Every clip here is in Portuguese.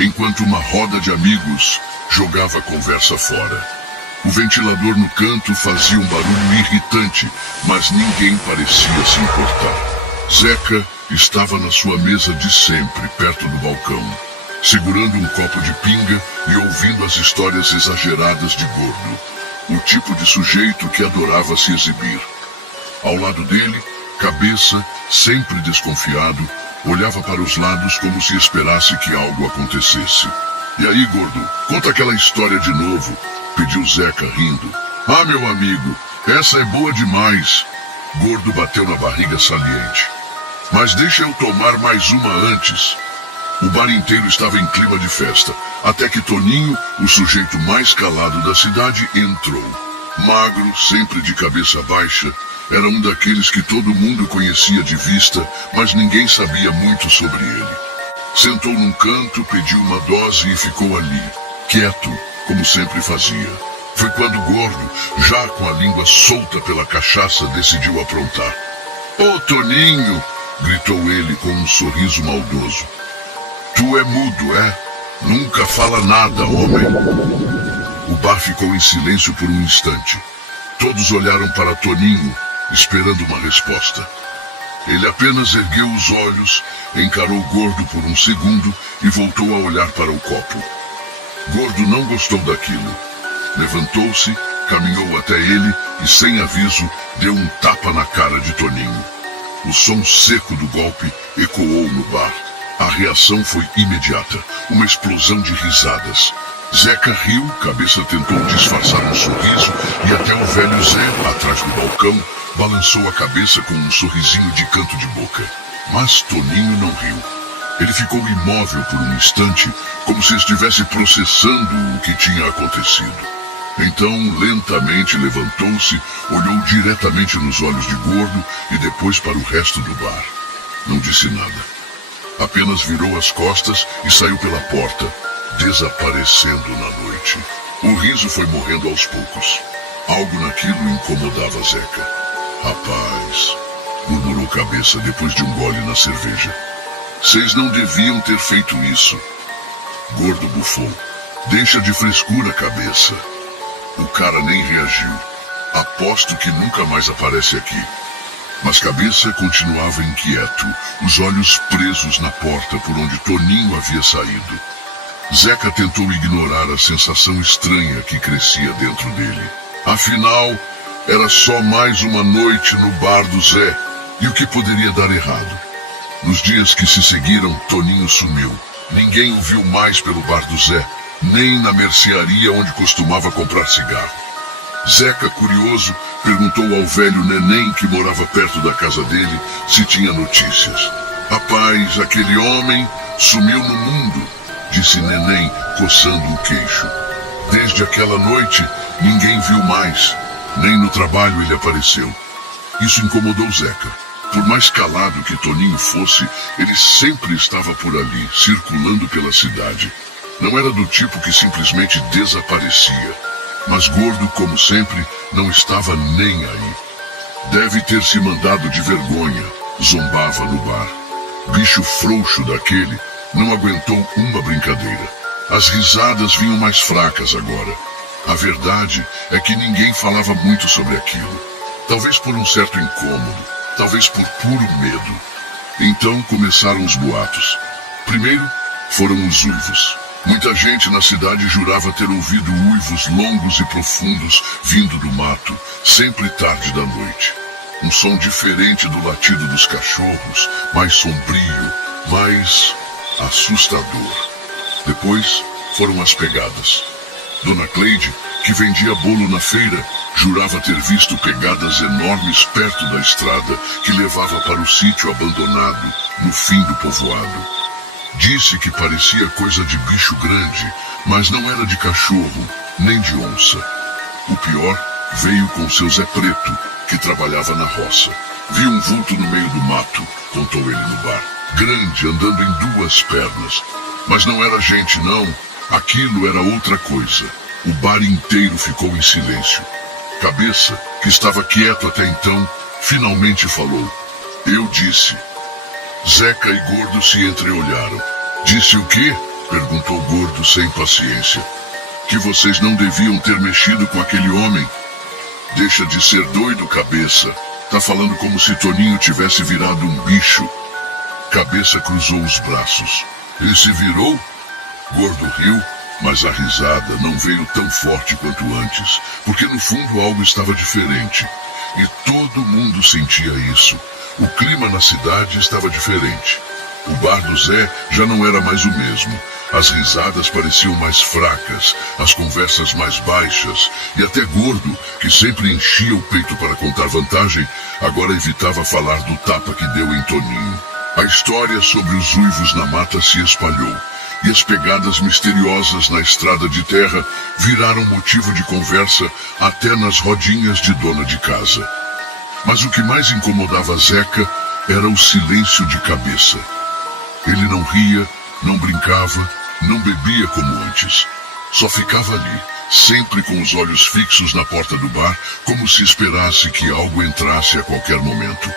enquanto uma roda de amigos jogava a conversa fora. O ventilador no canto fazia um barulho irritante, mas ninguém parecia se importar. Zeca estava na sua mesa de sempre, perto do balcão, segurando um copo de pinga e ouvindo as histórias exageradas de Gordo, o tipo de sujeito que adorava se exibir. Ao lado dele, Cabeça, sempre desconfiado, olhava para os lados como se esperasse que algo acontecesse. "E aí, Gordo, conta aquela história de novo", pediu Zeca rindo. "Ah, meu amigo, essa é boa demais." Gordo bateu na barriga saliente. "Mas deixa eu tomar mais uma antes." O bar inteiro estava em clima de festa, até que Toninho, o sujeito mais calado da cidade, entrou. Magro, sempre de cabeça baixa, era um daqueles que todo mundo conhecia de vista, mas ninguém sabia muito sobre ele. Sentou num canto, pediu uma dose e ficou ali, quieto, como sempre fazia. Foi quando Gordo, já com a língua solta pela cachaça, decidiu aprontar. "Ô, Toninho!" gritou ele com um sorriso maldoso. "Tu é mudo, é? Nunca fala nada, homem." O bar ficou em silêncio por um instante. Todos olharam para Toninho, esperando uma resposta. Ele apenas ergueu os olhos, encarou Gordo por um segundo e voltou a olhar para o copo. Gordo não gostou daquilo. Levantou-se, caminhou até ele e, sem aviso, deu um tapa na cara de Toninho. O som seco do golpe ecoou no bar. A reação foi imediata, uma explosão de risadas. Zeca riu, Cabeça tentou disfarçar um sorriso e até o velho Zé, atrás do balcão, balançou a cabeça com um sorrisinho de canto de boca. Mas Toninho não riu. Ele ficou imóvel por um instante, como se estivesse processando o que tinha acontecido. Então, lentamente levantou-se, olhou diretamente nos olhos de Gordo e depois para o resto do bar. Não disse nada. Apenas virou as costas e saiu pela porta, desaparecendo na noite. O riso foi morrendo aos poucos. Algo naquilo incomodava Zeca. "Rapaz", murmurou Cabeça depois de um gole na cerveja, "vocês não deviam ter feito isso." Gordo bufou. "Deixa de frescura, Cabeça." O cara nem reagiu. "Aposto que nunca mais aparece aqui." Mas Cabeça continuava inquieto, os olhos presos na porta por onde Toninho havia saído. Zeca tentou ignorar a sensação estranha que crescia dentro dele. Afinal, era só mais uma noite no bar do Zé, e o que poderia dar errado? Nos dias que se seguiram, Toninho sumiu. Ninguém o viu mais pelo bar do Zé, nem na mercearia onde costumava comprar cigarro. Zeca, curioso, perguntou ao velho Neném, que morava perto da casa dele, se tinha notícias. "Rapaz, aquele homem sumiu no mundo", disse Neném, coçando o queixo. "Desde aquela noite, ninguém viu mais. Nem no trabalho ele apareceu." Isso incomodou Zeca. Por mais calado que Toninho fosse, ele sempre estava por ali, circulando pela cidade. Não era do tipo que simplesmente desaparecia. Mas Gordo, como sempre, não estava nem aí. "Deve ter se mandado de vergonha", zombava no bar. Bicho frouxo daquele não aguentou uma brincadeira. As risadas vinham mais fracas agora. A verdade é que ninguém falava muito sobre aquilo. Talvez por um certo incômodo, talvez por puro medo. Então começaram os boatos. Primeiro foram os uivos. Muita gente na cidade jurava ter ouvido uivos longos e profundos vindo do mato, sempre tarde da noite. Um som diferente do latido dos cachorros, mais sombrio, mais assustador. Depois foram as pegadas. Dona Cleide, que vendia bolo na feira, jurava ter visto pegadas enormes perto da estrada que levava para o sítio abandonado, no fim do povoado. Disse que parecia coisa de bicho grande, mas não era de cachorro, nem de onça. O pior veio com seu Zé Preto, que trabalhava na roça. "Vi um vulto no meio do mato", contou ele no bar. "Grande, andando em duas pernas. Mas não era gente, não. Aquilo era outra coisa." O bar inteiro ficou em silêncio. Cabeça, que estava quieto até então, finalmente falou. "Eu disse." Zeca e Gordo se entreolharam. "Disse o quê?" Perguntou Gordo sem paciência. Que vocês não deviam ter mexido com aquele homem? Deixa de ser doido, Cabeça. Tá falando como se Toninho tivesse virado um bicho. Cabeça cruzou os braços. Ele se virou? Gordo riu, mas a risada não veio tão forte quanto antes, porque no fundo algo estava diferente. E todo mundo sentia isso. O clima na cidade estava diferente. O bar do Zé já não era mais o mesmo. As risadas pareciam mais fracas, as conversas mais baixas, e até Gordo, que sempre enchia o peito para contar vantagem, agora evitava falar do tapa que deu em Toninho. A história sobre os uivos na mata se espalhou, e as pegadas misteriosas na estrada de terra viraram motivo de conversa até nas rodinhas de dona de casa. Mas o que mais incomodava Zeca era o silêncio de Cabeça. Ele não ria, não brincava, não bebia como antes. Só ficava ali, sempre com os olhos fixos na porta do bar, como se esperasse que algo entrasse a qualquer momento.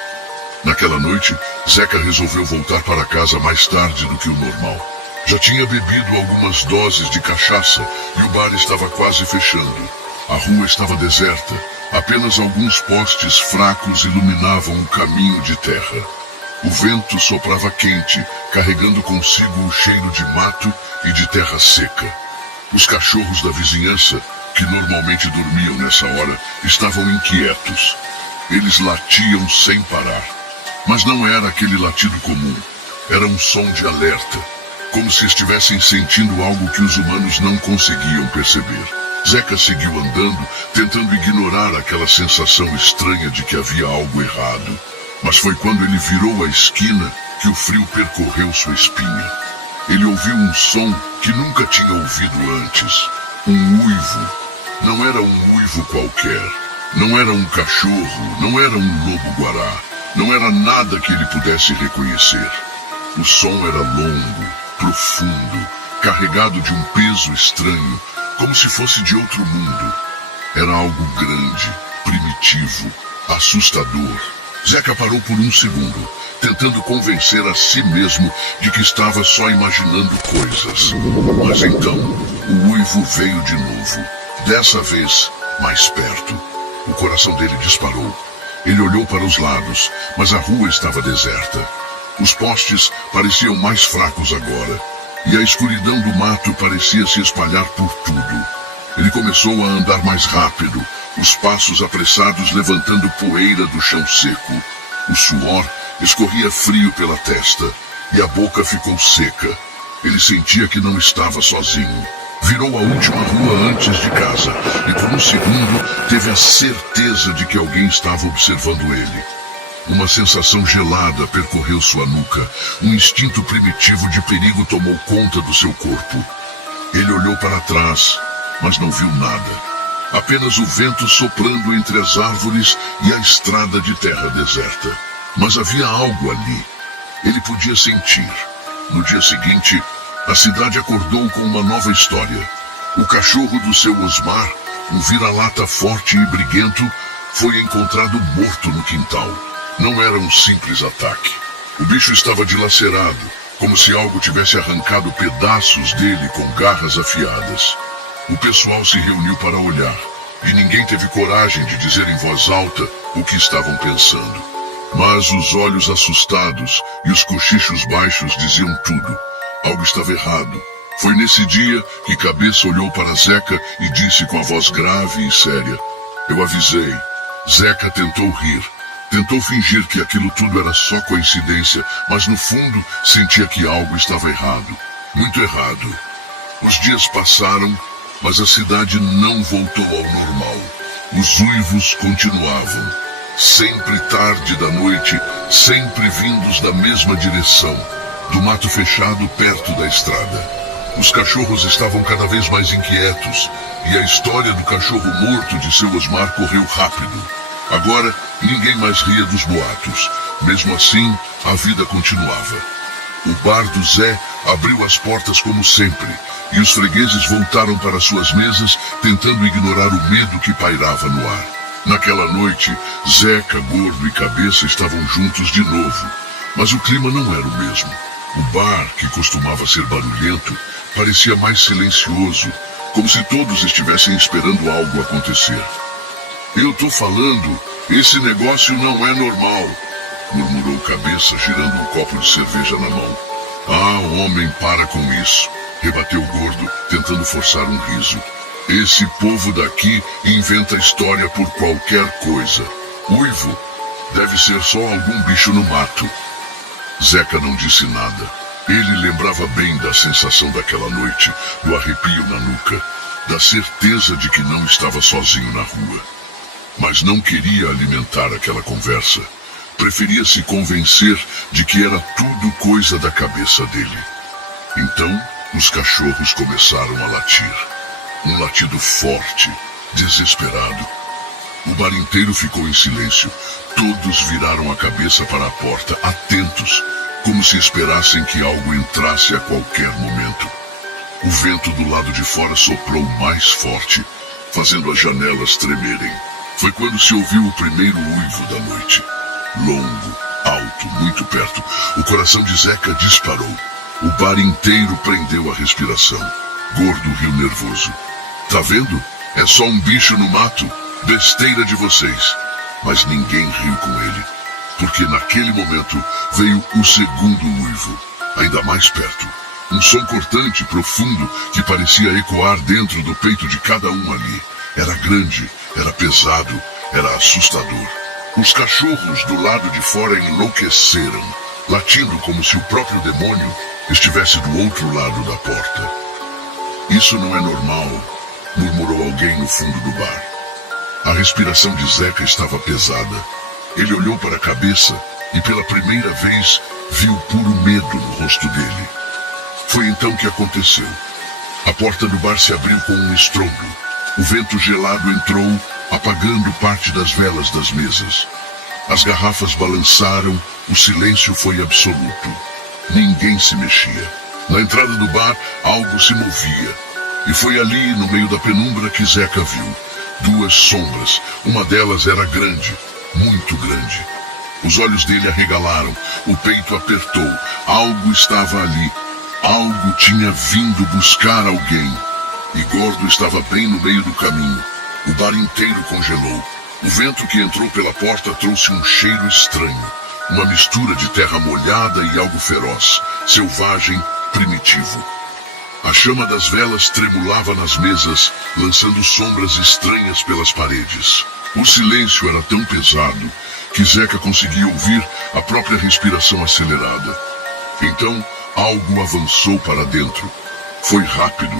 Naquela noite, Zeca resolveu voltar para casa mais tarde do que o normal. Já tinha bebido algumas doses de cachaça e o bar estava quase fechando. A rua estava deserta, apenas alguns postes fracos iluminavam um caminho de terra. O vento soprava quente, carregando consigo o cheiro de mato e de terra seca. Os cachorros da vizinhança, que normalmente dormiam nessa hora, estavam inquietos. Eles latiam sem parar. Mas não era aquele latido comum. Era um som de alerta, como se estivessem sentindo algo que os humanos não conseguiam perceber. Zeca seguiu andando, tentando ignorar aquela sensação estranha de que havia algo errado. Mas foi quando ele virou a esquina que o frio percorreu sua espinha. Ele ouviu um som que nunca tinha ouvido antes. Um uivo. Não era um uivo qualquer. Não era um cachorro, não era um lobo-guará. Não era nada que ele pudesse reconhecer. O som era longo, profundo, carregado de um peso estranho, como se fosse de outro mundo. Era algo grande, primitivo, assustador. Zeca parou por um segundo, tentando convencer a si mesmo de que estava só imaginando coisas. Mas então, o uivo veio de novo, dessa vez mais perto. O coração dele disparou. Ele olhou para os lados, mas a rua estava deserta. Os postes pareciam mais fracos agora, e a escuridão do mato parecia se espalhar por tudo. Ele começou a andar mais rápido, os passos apressados levantando poeira do chão seco. O suor escorria frio pela testa, e a boca ficou seca. Ele sentia que não estava sozinho. Virou a última rua antes de casa, e por um segundo teve a certeza de que alguém estava observando ele. Uma sensação gelada percorreu sua nuca. Um instinto primitivo de perigo tomou conta do seu corpo. Ele olhou para trás, mas não viu nada. Apenas o vento soprando entre as árvores e a estrada de terra deserta. Mas havia algo ali. Ele podia sentir. No dia seguinte, a cidade acordou com uma nova história. O cachorro do seu Osmar, um vira-lata forte e briguento, foi encontrado morto no quintal. Não era um simples ataque. O bicho estava dilacerado, como se algo tivesse arrancado pedaços dele com garras afiadas. O pessoal se reuniu para olhar, e ninguém teve coragem de dizer em voz alta o que estavam pensando. Mas os olhos assustados e os cochichos baixos diziam tudo. Algo estava errado. Foi nesse dia que Cabeça olhou para Zeca e disse com a voz grave e séria: "Eu avisei." Zeca tentou rir. Tentou fingir que aquilo tudo era só coincidência, mas no fundo sentia que algo estava errado. Muito errado. Os dias passaram, mas a cidade não voltou ao normal. Os uivos continuavam. Sempre tarde da noite, sempre vindos da mesma direção. Do mato fechado perto da estrada. Os cachorros estavam cada vez mais inquietos, e a história do cachorro morto de seu Osmar correu rápido. Agora, ninguém mais ria dos boatos. Mesmo assim, a vida continuava. O bar do Zé abriu as portas como sempre, e os fregueses voltaram para suas mesas, tentando ignorar o medo que pairava no ar. Naquela noite, Zeca, Gordo e Cabeça estavam juntos de novo, mas o clima não era o mesmo. O bar, que costumava ser barulhento, parecia mais silencioso, como se todos estivessem esperando algo acontecer. Eu tô falando, esse negócio não é normal, murmurou Cabeça, girando um copo de cerveja na mão. Ah, homem, para com isso, rebateu Gordo, tentando forçar um riso. Esse povo daqui inventa história por qualquer coisa. Uivo, deve ser só algum bicho no mato. Zeca não disse nada. Ele lembrava bem da sensação daquela noite, do arrepio na nuca, da certeza de que não estava sozinho na rua. Mas não queria alimentar aquela conversa. Preferia se convencer de que era tudo coisa da cabeça dele. Então, os cachorros começaram a latir. Um latido forte, desesperado. O bar inteiro ficou em silêncio. Todos viraram a cabeça para a porta, atentos, como se esperassem que algo entrasse a qualquer momento. O vento do lado de fora soprou mais forte, fazendo as janelas tremerem. Foi quando se ouviu o primeiro uivo da noite. Longo, alto, muito perto. O coração de Zeca disparou. O bar inteiro prendeu a respiração. Gordo riu nervoso. Tá vendo? É só um bicho no mato. Besteira de vocês. Mas ninguém riu com ele. Porque naquele momento veio o segundo uivo. Ainda mais perto. Um som cortante, profundo, que parecia ecoar dentro do peito de cada um ali. Era grande, era pesado, era assustador. Os cachorros do lado de fora enlouqueceram, latindo como se o próprio demônio estivesse do outro lado da porta. Isso não é normal, murmurou alguém no fundo do bar. A respiração de Zeca estava pesada. Ele olhou para a cabeça e pela primeira vez viu puro medo no rosto dele. Foi então que aconteceu. A porta do bar se abriu com um estrondo. O vento gelado entrou, apagando parte das velas das mesas. As garrafas balançaram, o silêncio foi absoluto. Ninguém se mexia. Na entrada do bar, algo se movia. E foi ali, no meio da penumbra, que Zeca viu. Duas sombras. Uma delas era grande, muito grande. Os olhos dele arregalaram, o peito apertou. Algo estava ali. Algo tinha vindo buscar alguém. E Gordo estava bem no meio do caminho. O bar inteiro congelou. O vento que entrou pela porta trouxe um cheiro estranho. Uma mistura de terra molhada e algo feroz, selvagem, primitivo. A chama das velas tremulava nas mesas, lançando sombras estranhas pelas paredes. O silêncio era tão pesado que Zeca conseguia ouvir a própria respiração acelerada. Então, algo avançou para dentro. Foi rápido.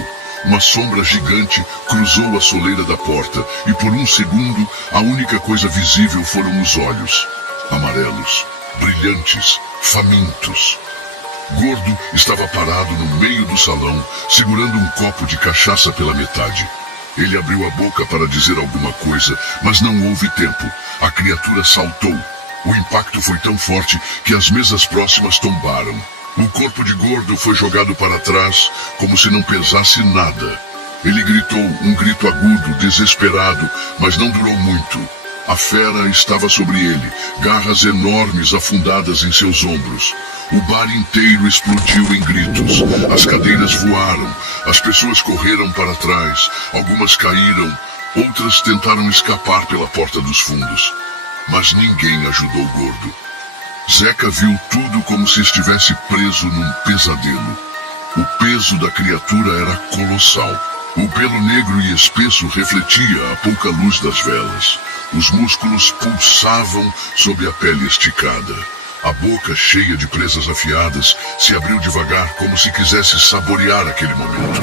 Uma sombra gigante cruzou a soleira da porta e por um segundo a única coisa visível foram os olhos. Amarelos, brilhantes, famintos. Gordo estava parado no meio do salão, segurando um copo de cachaça pela metade. Ele abriu a boca para dizer alguma coisa, mas não houve tempo. A criatura saltou. O impacto foi tão forte que as mesas próximas tombaram. O corpo de Gordo foi jogado para trás, como se não pesasse nada. Ele gritou um grito agudo, desesperado, mas não durou muito. A fera estava sobre ele, garras enormes afundadas em seus ombros. O bar inteiro explodiu em gritos. As cadeiras voaram, as pessoas correram para trás, algumas caíram, outras tentaram escapar pela porta dos fundos. Mas ninguém ajudou Gordo. Zeca viu tudo como se estivesse preso num pesadelo. O peso da criatura era colossal. O pelo negro e espesso refletia a pouca luz das velas. Os músculos pulsavam sob a pele esticada. A boca, cheia de presas afiadas, se abriu devagar como se quisesse saborear aquele momento.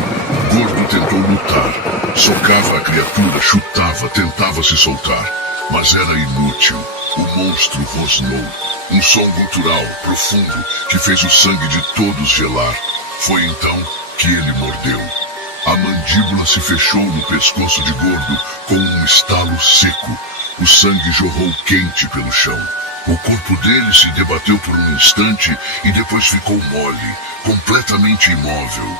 Gordo tentou lutar. Socava a criatura, chutava, tentava se soltar. Mas era inútil. O monstro rosnou. Um som gutural, profundo, que fez o sangue de todos gelar. Foi então que ele mordeu. A mandíbula se fechou no pescoço de Gordo com um estalo seco. O sangue jorrou quente pelo chão. O corpo dele se debateu por um instante e depois ficou mole, completamente imóvel.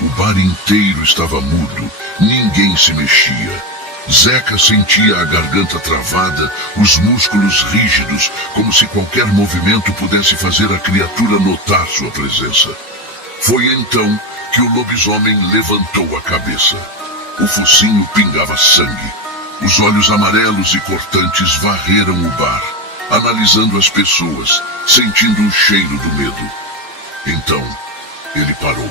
O bar inteiro estava mudo, ninguém se mexia. Zeca sentia a garganta travada, os músculos rígidos, como se qualquer movimento pudesse fazer a criatura notar sua presença. Foi então que o lobisomem levantou a cabeça. O focinho pingava sangue. Os olhos amarelos e cortantes varreram o bar, analisando as pessoas, sentindo o cheiro do medo. Então, ele parou.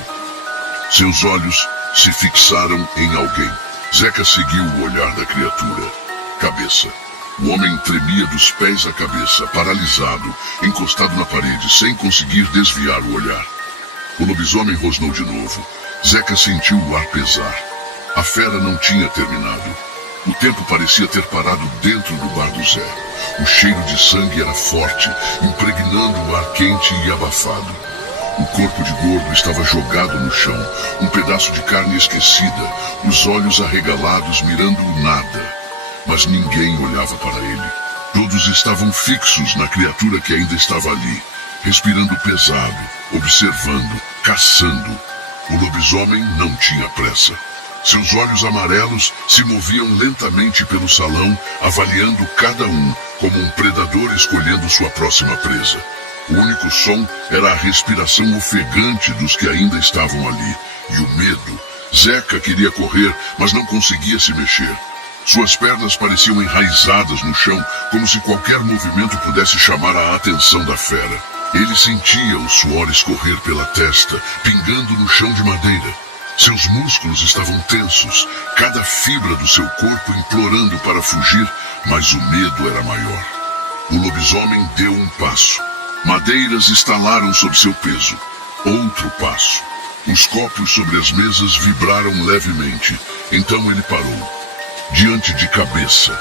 Seus olhos se fixaram em alguém. Zeca seguiu o olhar da criatura. Cabeça. O homem tremia dos pés à cabeça, paralisado, encostado na parede, sem conseguir desviar o olhar. O lobisomem rosnou de novo. Zeca sentiu o ar pesar. A fera não tinha terminado. O tempo parecia ter parado dentro do bar do Zé. O cheiro de sangue era forte, impregnando o ar quente e abafado. O corpo de gordo estava jogado no chão, um pedaço de carne esquecida, os olhos arregalados mirando o nada. Mas ninguém olhava para ele. Todos estavam fixos na criatura que ainda estava ali, respirando pesado, observando, caçando. O lobisomem não tinha pressa. Seus olhos amarelos se moviam lentamente pelo salão, avaliando cada um, como um predador escolhendo sua próxima presa. O único som era a respiração ofegante dos que ainda estavam ali, e o medo. Zeca queria correr, mas não conseguia se mexer. Suas pernas pareciam enraizadas no chão, como se qualquer movimento pudesse chamar a atenção da fera. Ele sentia o suor escorrer pela testa, pingando no chão de madeira. Seus músculos estavam tensos, cada fibra do seu corpo implorando para fugir, mas o medo era maior. O lobisomem deu um passo. Madeiras estalaram sob seu peso. Outro passo. Os copos sobre as mesas vibraram levemente. Então ele parou. Diante de Cabeça.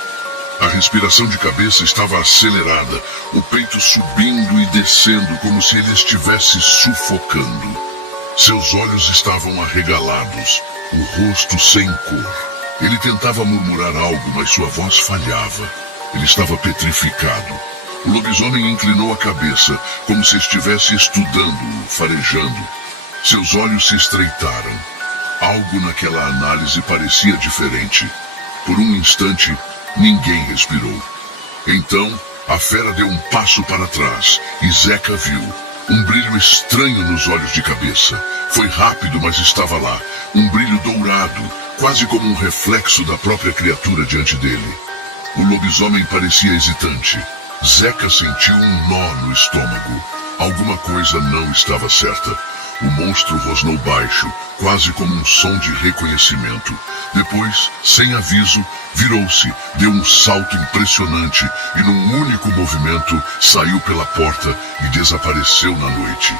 A respiração de Cabeça estava acelerada, o peito subindo e descendo como se ele estivesse sufocando. Seus olhos estavam arregalados, o rosto sem cor. Ele tentava murmurar algo, mas sua voz falhava. Ele estava petrificado. O lobisomem inclinou a cabeça, como se estivesse estudando-o, farejando. Seus olhos se estreitaram. Algo naquela análise parecia diferente. Por um instante, ninguém respirou. Então, a fera deu um passo para trás e Zeca viu um brilho estranho nos olhos de Cabeça. Foi rápido, mas estava lá. Um brilho dourado, quase como um reflexo da própria criatura diante dele. O lobisomem parecia hesitante. Zeca sentiu um nó no estômago. Alguma coisa não estava certa. O monstro rosnou baixo, quase como um som de reconhecimento. Depois, sem aviso, virou-se, deu um salto impressionante e num único movimento saiu pela porta e desapareceu na noite.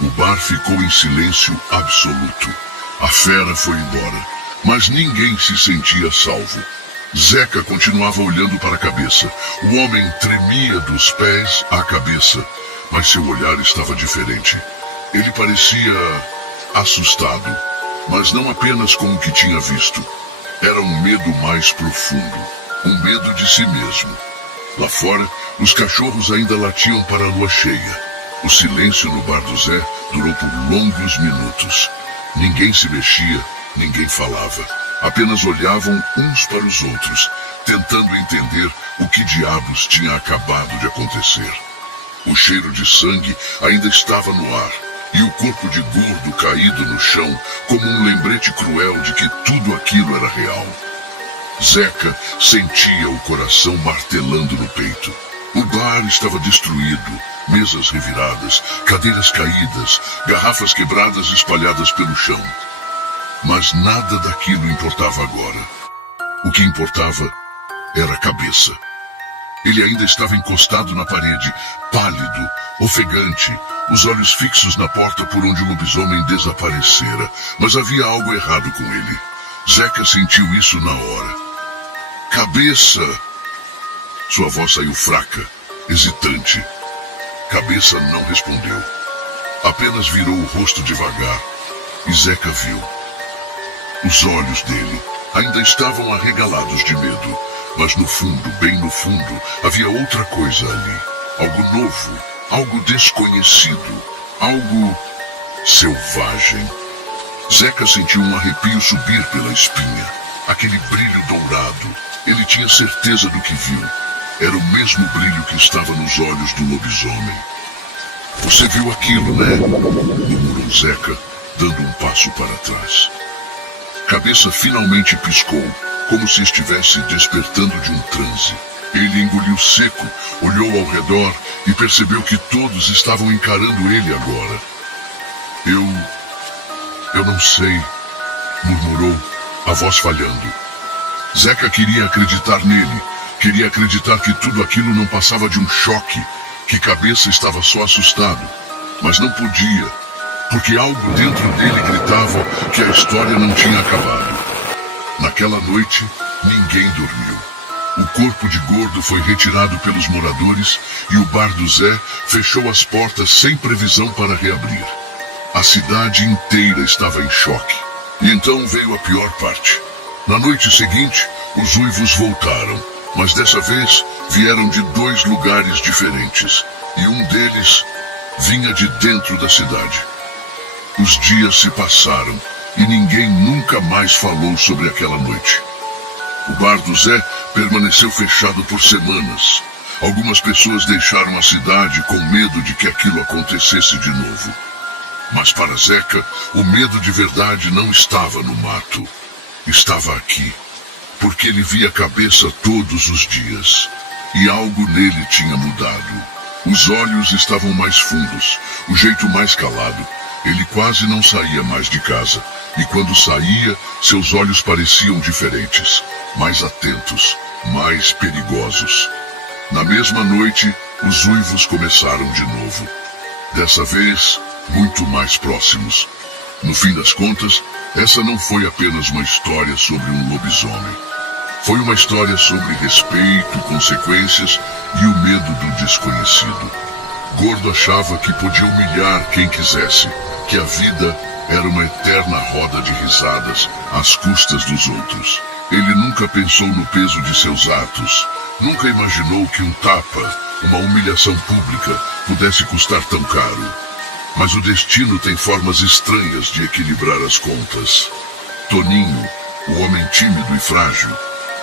O bar ficou em silêncio absoluto. A fera foi embora, mas ninguém se sentia salvo. Zeca continuava olhando para a Cabeça. O homem tremia dos pés à cabeça, mas seu olhar estava diferente. Ele parecia assustado, mas não apenas com o que tinha visto. Era um medo mais profundo, um medo de si mesmo. Lá fora, os cachorros ainda latiam para a lua cheia. O silêncio no bar do Zé durou por longos minutos. Ninguém se mexia, ninguém falava. Apenas olhavam uns para os outros, tentando entender o que diabos tinha acabado de acontecer. O cheiro de sangue ainda estava no ar. E o corpo de gordo caído no chão, como um lembrete cruel de que tudo aquilo era real. Zeca sentia o coração martelando no peito. O bar estava destruído, mesas reviradas, cadeiras caídas, garrafas quebradas espalhadas pelo chão. Mas nada daquilo importava agora. O que importava era a Cabeça. Ele ainda estava encostado na parede, pálido, ofegante, os olhos fixos na porta por onde o lobisomem desaparecera. Mas havia algo errado com ele. Zeca sentiu isso na hora. Cabeça! Sua voz saiu fraca, hesitante. Cabeça não respondeu. Apenas virou o rosto devagar. E Zeca viu. Os olhos dele ainda estavam arregalados de medo. Mas no fundo, bem no fundo, havia outra coisa ali. Algo novo, algo desconhecido, algo selvagem. Zeca sentiu um arrepio subir pela espinha. Aquele brilho dourado. Ele tinha certeza do que viu. Era o mesmo brilho que estava nos olhos do lobisomem. Você viu aquilo, né? Murmurou Zeca, dando um passo para trás. Cabeça finalmente piscou, como se estivesse despertando de um transe. Ele engoliu seco, olhou ao redor e percebeu que todos estavam encarando ele agora. Eu não sei, murmurou, a voz falhando. Zeca queria acreditar nele, queria acreditar que tudo aquilo não passava de um choque, que Cabeça estava só assustado, mas não podia, porque algo dentro dele gritava que a história não tinha acabado. Naquela noite, ninguém dormiu. O corpo de Gordo foi retirado pelos moradores e o bar do Zé fechou as portas sem previsão para reabrir. A cidade inteira estava em choque. E então veio a pior parte. Na noite seguinte, os uivos voltaram, mas dessa vez vieram de 2 lugares diferentes, e um deles vinha de dentro da cidade. Os dias se passaram e ninguém nunca mais falou sobre aquela noite. O bar do Zé permaneceu fechado por semanas. Algumas pessoas deixaram a cidade com medo de que aquilo acontecesse de novo. Mas para Zeca, o medo de verdade não estava no mato. Estava aqui, porque ele via a Cabeça todos os dias. E algo nele tinha mudado. Os olhos estavam mais fundos, o jeito mais calado. Ele quase não saía mais de casa. E quando saía, seus olhos pareciam diferentes, mais atentos, mais perigosos. Na mesma noite, os uivos começaram de novo. Dessa vez, muito mais próximos. No fim das contas, essa não foi apenas uma história sobre um lobisomem. Foi uma história sobre respeito, consequências e o medo do desconhecido. Gordo achava que podia humilhar quem quisesse, que a vida era uma eterna roda de risadas às custas dos outros. Ele nunca pensou no peso de seus atos, nunca imaginou que um tapa, uma humilhação pública, pudesse custar tão caro. Mas o destino tem formas estranhas de equilibrar as contas. Toninho, o homem tímido e frágil,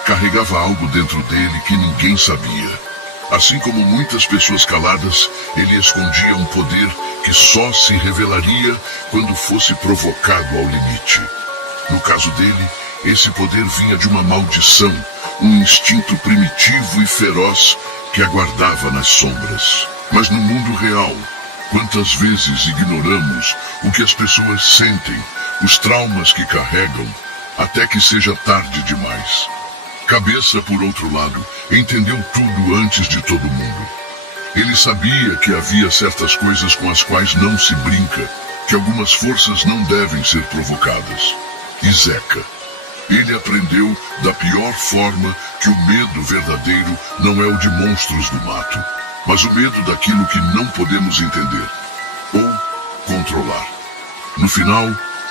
carregava algo dentro dele que ninguém sabia. Assim como muitas pessoas caladas, ele escondia um poder que só se revelaria quando fosse provocado ao limite. No caso dele, esse poder vinha de uma maldição, um instinto primitivo e feroz que aguardava nas sombras. Mas no mundo real, quantas vezes ignoramos o que as pessoas sentem, os traumas que carregam, até que seja tarde demais. Cabeça, por outro lado, entendeu tudo antes de todo mundo. Ele sabia que havia certas coisas com as quais não se brinca, que algumas forças não devem ser provocadas. E Zeca. Ele aprendeu da pior forma que o medo verdadeiro não é o de monstros do mato, mas o medo daquilo que não podemos entender ou controlar. No final,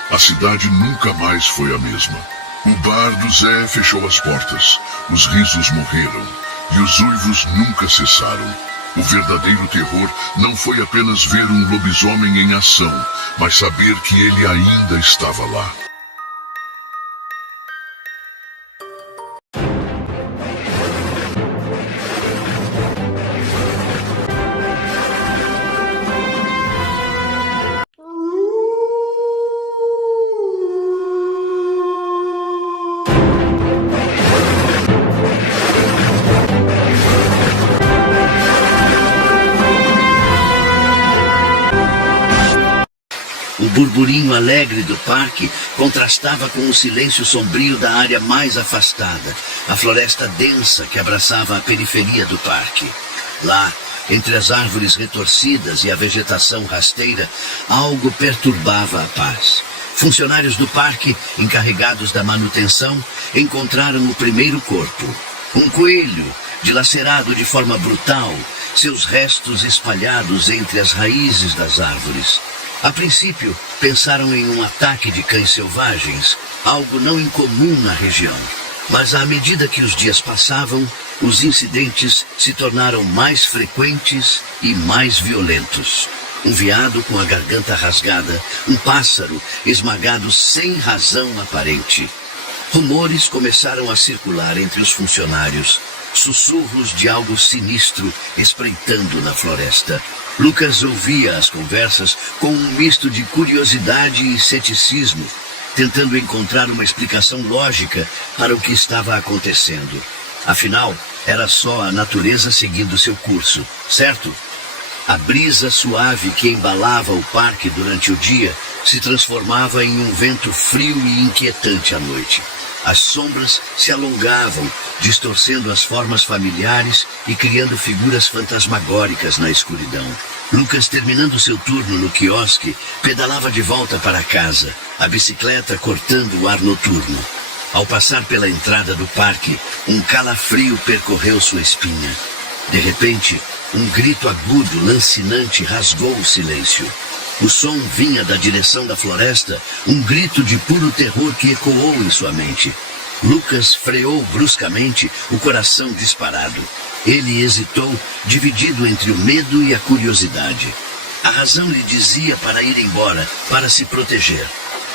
a cidade nunca mais foi a mesma. O bar do Zé fechou as portas, os risos morreram e os uivos nunca cessaram. O verdadeiro terror não foi apenas ver um lobisomem em ação, mas saber que ele ainda estava lá. O burburinho alegre do parque contrastava com o silêncio sombrio da área mais afastada, a floresta densa que abraçava a periferia do parque. Lá, entre as árvores retorcidas e a vegetação rasteira, algo perturbava a paz. Funcionários do parque, encarregados da manutenção, encontraram o primeiro corpo. Um coelho, dilacerado de forma brutal, seus restos espalhados entre as raízes das árvores. A princípio, pensaram em um ataque de cães selvagens, algo não incomum na região. Mas à medida que os dias passavam, os incidentes se tornaram mais frequentes e mais violentos. Um veado com a garganta rasgada, um pássaro esmagado sem razão aparente. Rumores começaram a circular entre os funcionários, sussurros de algo sinistro espreitando na floresta. Lucas ouvia as conversas com um misto de curiosidade e ceticismo, tentando encontrar uma explicação lógica para o que estava acontecendo. Afinal, era só a natureza seguindo seu curso, certo? A brisa suave que embalava o parque durante o dia se transformava em um vento frio e inquietante à noite. As sombras se alongavam, distorcendo as formas familiares e criando figuras fantasmagóricas na escuridão. Lucas, terminando seu turno no quiosque, pedalava de volta para casa, a bicicleta cortando o ar noturno. Ao passar pela entrada do parque, um calafrio percorreu sua espinha. De repente, um grito agudo, lancinante, rasgou o silêncio. O som vinha da direção da floresta, um grito de puro terror que ecoou em sua mente. Lucas freou bruscamente, o coração disparado. Ele hesitou, dividido entre o medo e a curiosidade. A razão lhe dizia para ir embora, para se proteger.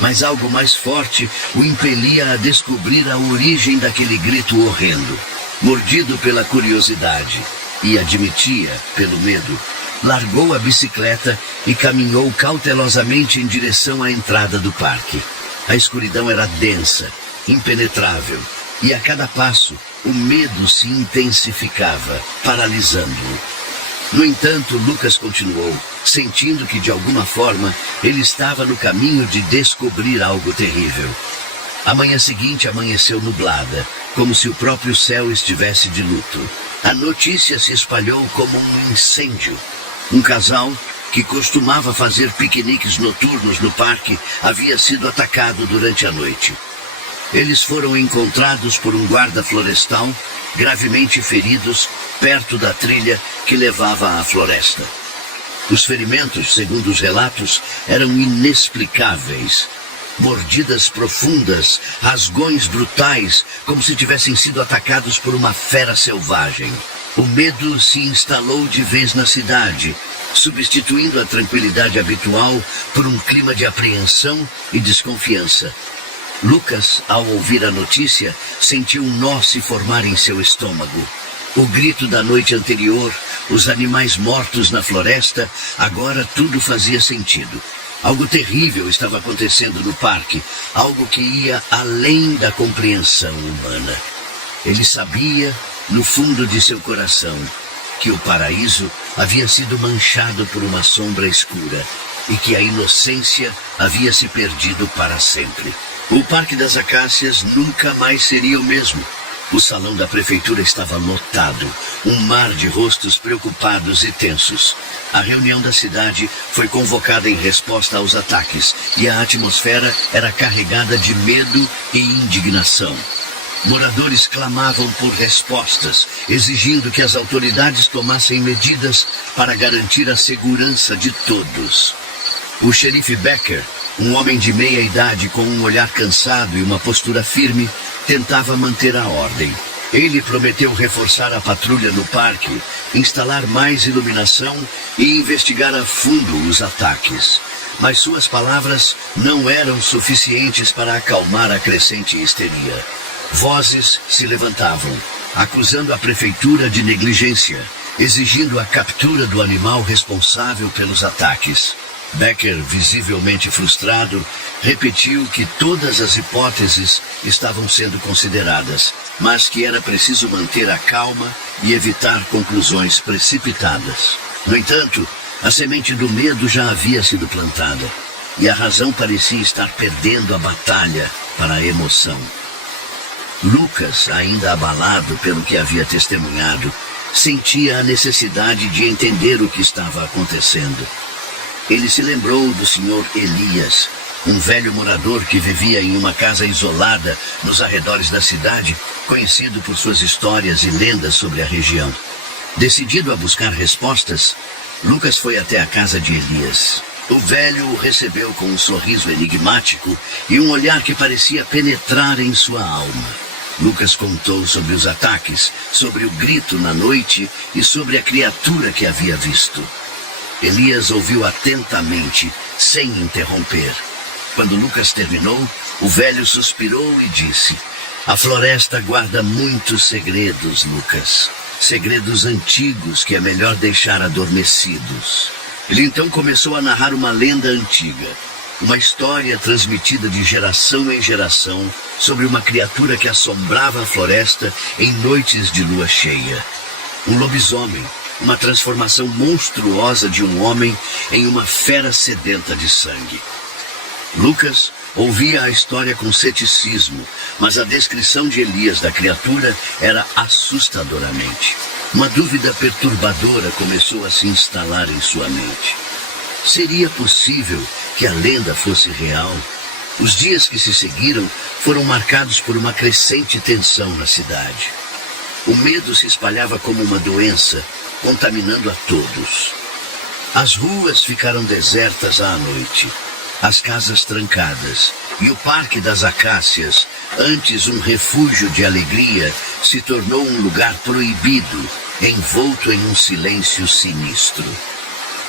Mas algo mais forte o impelia a descobrir a origem daquele grito horrendo. Mordido pela curiosidade e admitia pelo medo, largou a bicicleta e caminhou cautelosamente em direção à entrada do parque. A escuridão era densa, impenetrável, e a cada passo o medo se intensificava, paralisando-o. No entanto, Lucas continuou, sentindo que de alguma forma ele estava no caminho de descobrir algo terrível. A manhã seguinte amanheceu nublada, como se o próprio céu estivesse de luto. A notícia se espalhou como um incêndio. Um casal, que costumava fazer piqueniques noturnos no parque, havia sido atacado durante a noite. Eles foram encontrados por um guarda florestal, gravemente feridos, perto da trilha que levava à floresta. Os ferimentos, segundo os relatos, eram inexplicáveis. Mordidas profundas, rasgões brutais, como se tivessem sido atacados por uma fera selvagem. O medo se instalou de vez na cidade, substituindo a tranquilidade habitual por um clima de apreensão e desconfiança. Lucas, ao ouvir a notícia, sentiu um nó se formar em seu estômago. O grito da noite anterior, os animais mortos na floresta, agora tudo fazia sentido. Algo terrível estava acontecendo no parque, algo que ia além da compreensão humana. Ele sabia, no fundo de seu coração, que o paraíso havia sido manchado por uma sombra escura e que a inocência havia se perdido para sempre. O Parque das Acácias nunca mais seria o mesmo. O salão da prefeitura estava lotado, um mar de rostos preocupados e tensos. A reunião da cidade foi convocada em resposta aos ataques e a atmosfera era carregada de medo e indignação. Moradores clamavam por respostas, exigindo que as autoridades tomassem medidas para garantir a segurança de todos. O xerife Becker, um homem de meia idade com um olhar cansado e uma postura firme, tentava manter a ordem. Ele prometeu reforçar a patrulha no parque, instalar mais iluminação e investigar a fundo os ataques. Mas suas palavras não eram suficientes para acalmar a crescente histeria. Vozes se levantavam, acusando a prefeitura de negligência, exigindo a captura do animal responsável pelos ataques. Becker, visivelmente frustrado, repetiu que todas as hipóteses estavam sendo consideradas, mas que era preciso manter a calma e evitar conclusões precipitadas. No entanto, a semente do medo já havia sido plantada, e a razão parecia estar perdendo a batalha para a emoção. Lucas, ainda abalado pelo que havia testemunhado, sentia a necessidade de entender o que estava acontecendo. Ele se lembrou do Sr. Elias, um velho morador que vivia em uma casa isolada nos arredores da cidade, conhecido por suas histórias e lendas sobre a região. Decidido a buscar respostas, Lucas foi até a casa de Elias. O velho o recebeu com um sorriso enigmático e um olhar que parecia penetrar em sua alma. Lucas contou sobre os ataques, sobre o grito na noite e sobre a criatura que havia visto. Elias ouviu atentamente, sem interromper. Quando Lucas terminou, O velho suspirou e disse: "A floresta guarda muitos segredos, Lucas. Segredos antigos que é melhor deixar adormecidos." Ele então começou a narrar uma lenda antiga, uma história transmitida de geração em geração sobre uma criatura que assombrava a floresta em noites de lua cheia. Um lobisomem, uma transformação monstruosa de um homem em uma fera sedenta de sangue. Lucas ouvia a história com ceticismo, mas a descrição de Elias da criatura era assustadoramente. Uma dúvida perturbadora começou a se instalar em sua mente. Seria possível que a lenda fosse real? Os dias que se seguiram foram marcados por uma crescente tensão na cidade. O medo se espalhava como uma doença, contaminando a todos. As ruas ficaram desertas à noite, as casas trancadas, e o Parque das Acácias, antes um refúgio de alegria, se tornou um lugar proibido, envolto em um silêncio sinistro.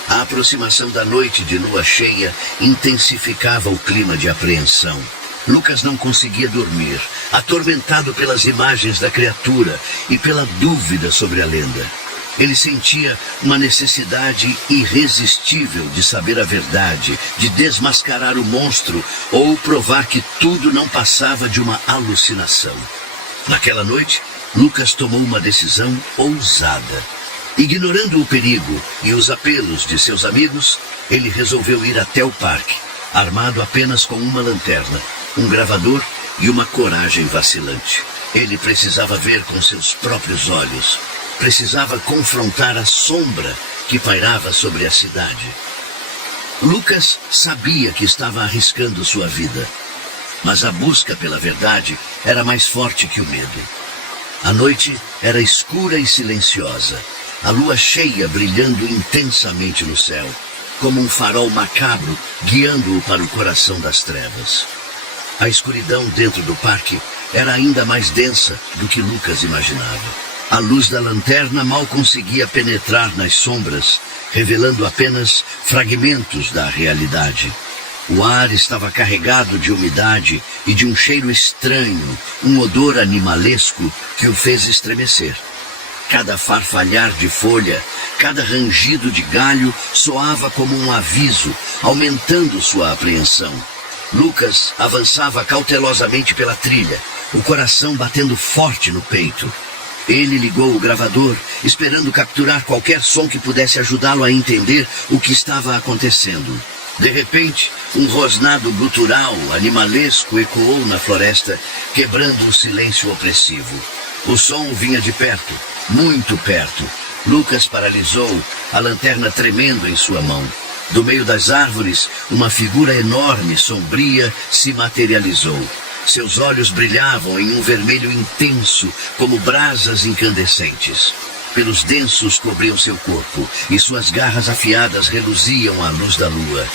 A aproximação da noite de lua cheia intensificava o clima de apreensão. Lucas não conseguia dormir, atormentado pelas imagens da criatura e pela dúvida sobre a lenda. Ele sentia uma necessidade irresistível de saber a verdade, de desmascarar o monstro ou provar que tudo não passava de uma alucinação. Naquela noite, Lucas tomou uma decisão ousada. Ignorando o perigo e os apelos de seus amigos, ele resolveu ir até o parque, armado apenas com uma lanterna, um gravador e uma coragem vacilante. Ele precisava ver com seus próprios olhos. Precisava confrontar a sombra que pairava sobre a cidade. Lucas sabia que estava arriscando sua vida, mas a busca pela verdade era mais forte que o medo. A noite era escura e silenciosa, a lua cheia brilhando intensamente no céu, como um farol macabro guiando-o para o coração das trevas. A escuridão dentro do parque era ainda mais densa do que Lucas imaginava. A luz da lanterna mal conseguia penetrar nas sombras, revelando apenas fragmentos da realidade. O ar estava carregado de umidade e de um cheiro estranho, um odor animalesco que o fez estremecer. Cada farfalhar de folha, cada rangido de galho soava como um aviso, aumentando sua apreensão. Lucas avançava cautelosamente pela trilha, o coração batendo forte no peito. Ele ligou o gravador, esperando capturar qualquer som que pudesse ajudá-lo a entender o que estava acontecendo. De repente, um rosnado gutural, animalesco, ecoou na floresta, quebrando o silêncio opressivo. O som vinha de perto, muito perto. Lucas paralisou, a lanterna tremendo em sua mão. Do meio das árvores, uma figura enorme, sombria, se materializou. Seus olhos brilhavam em um vermelho intenso, como brasas incandescentes. Pelos densos cobriam seu corpo, e suas garras afiadas reluziam à luz da lua.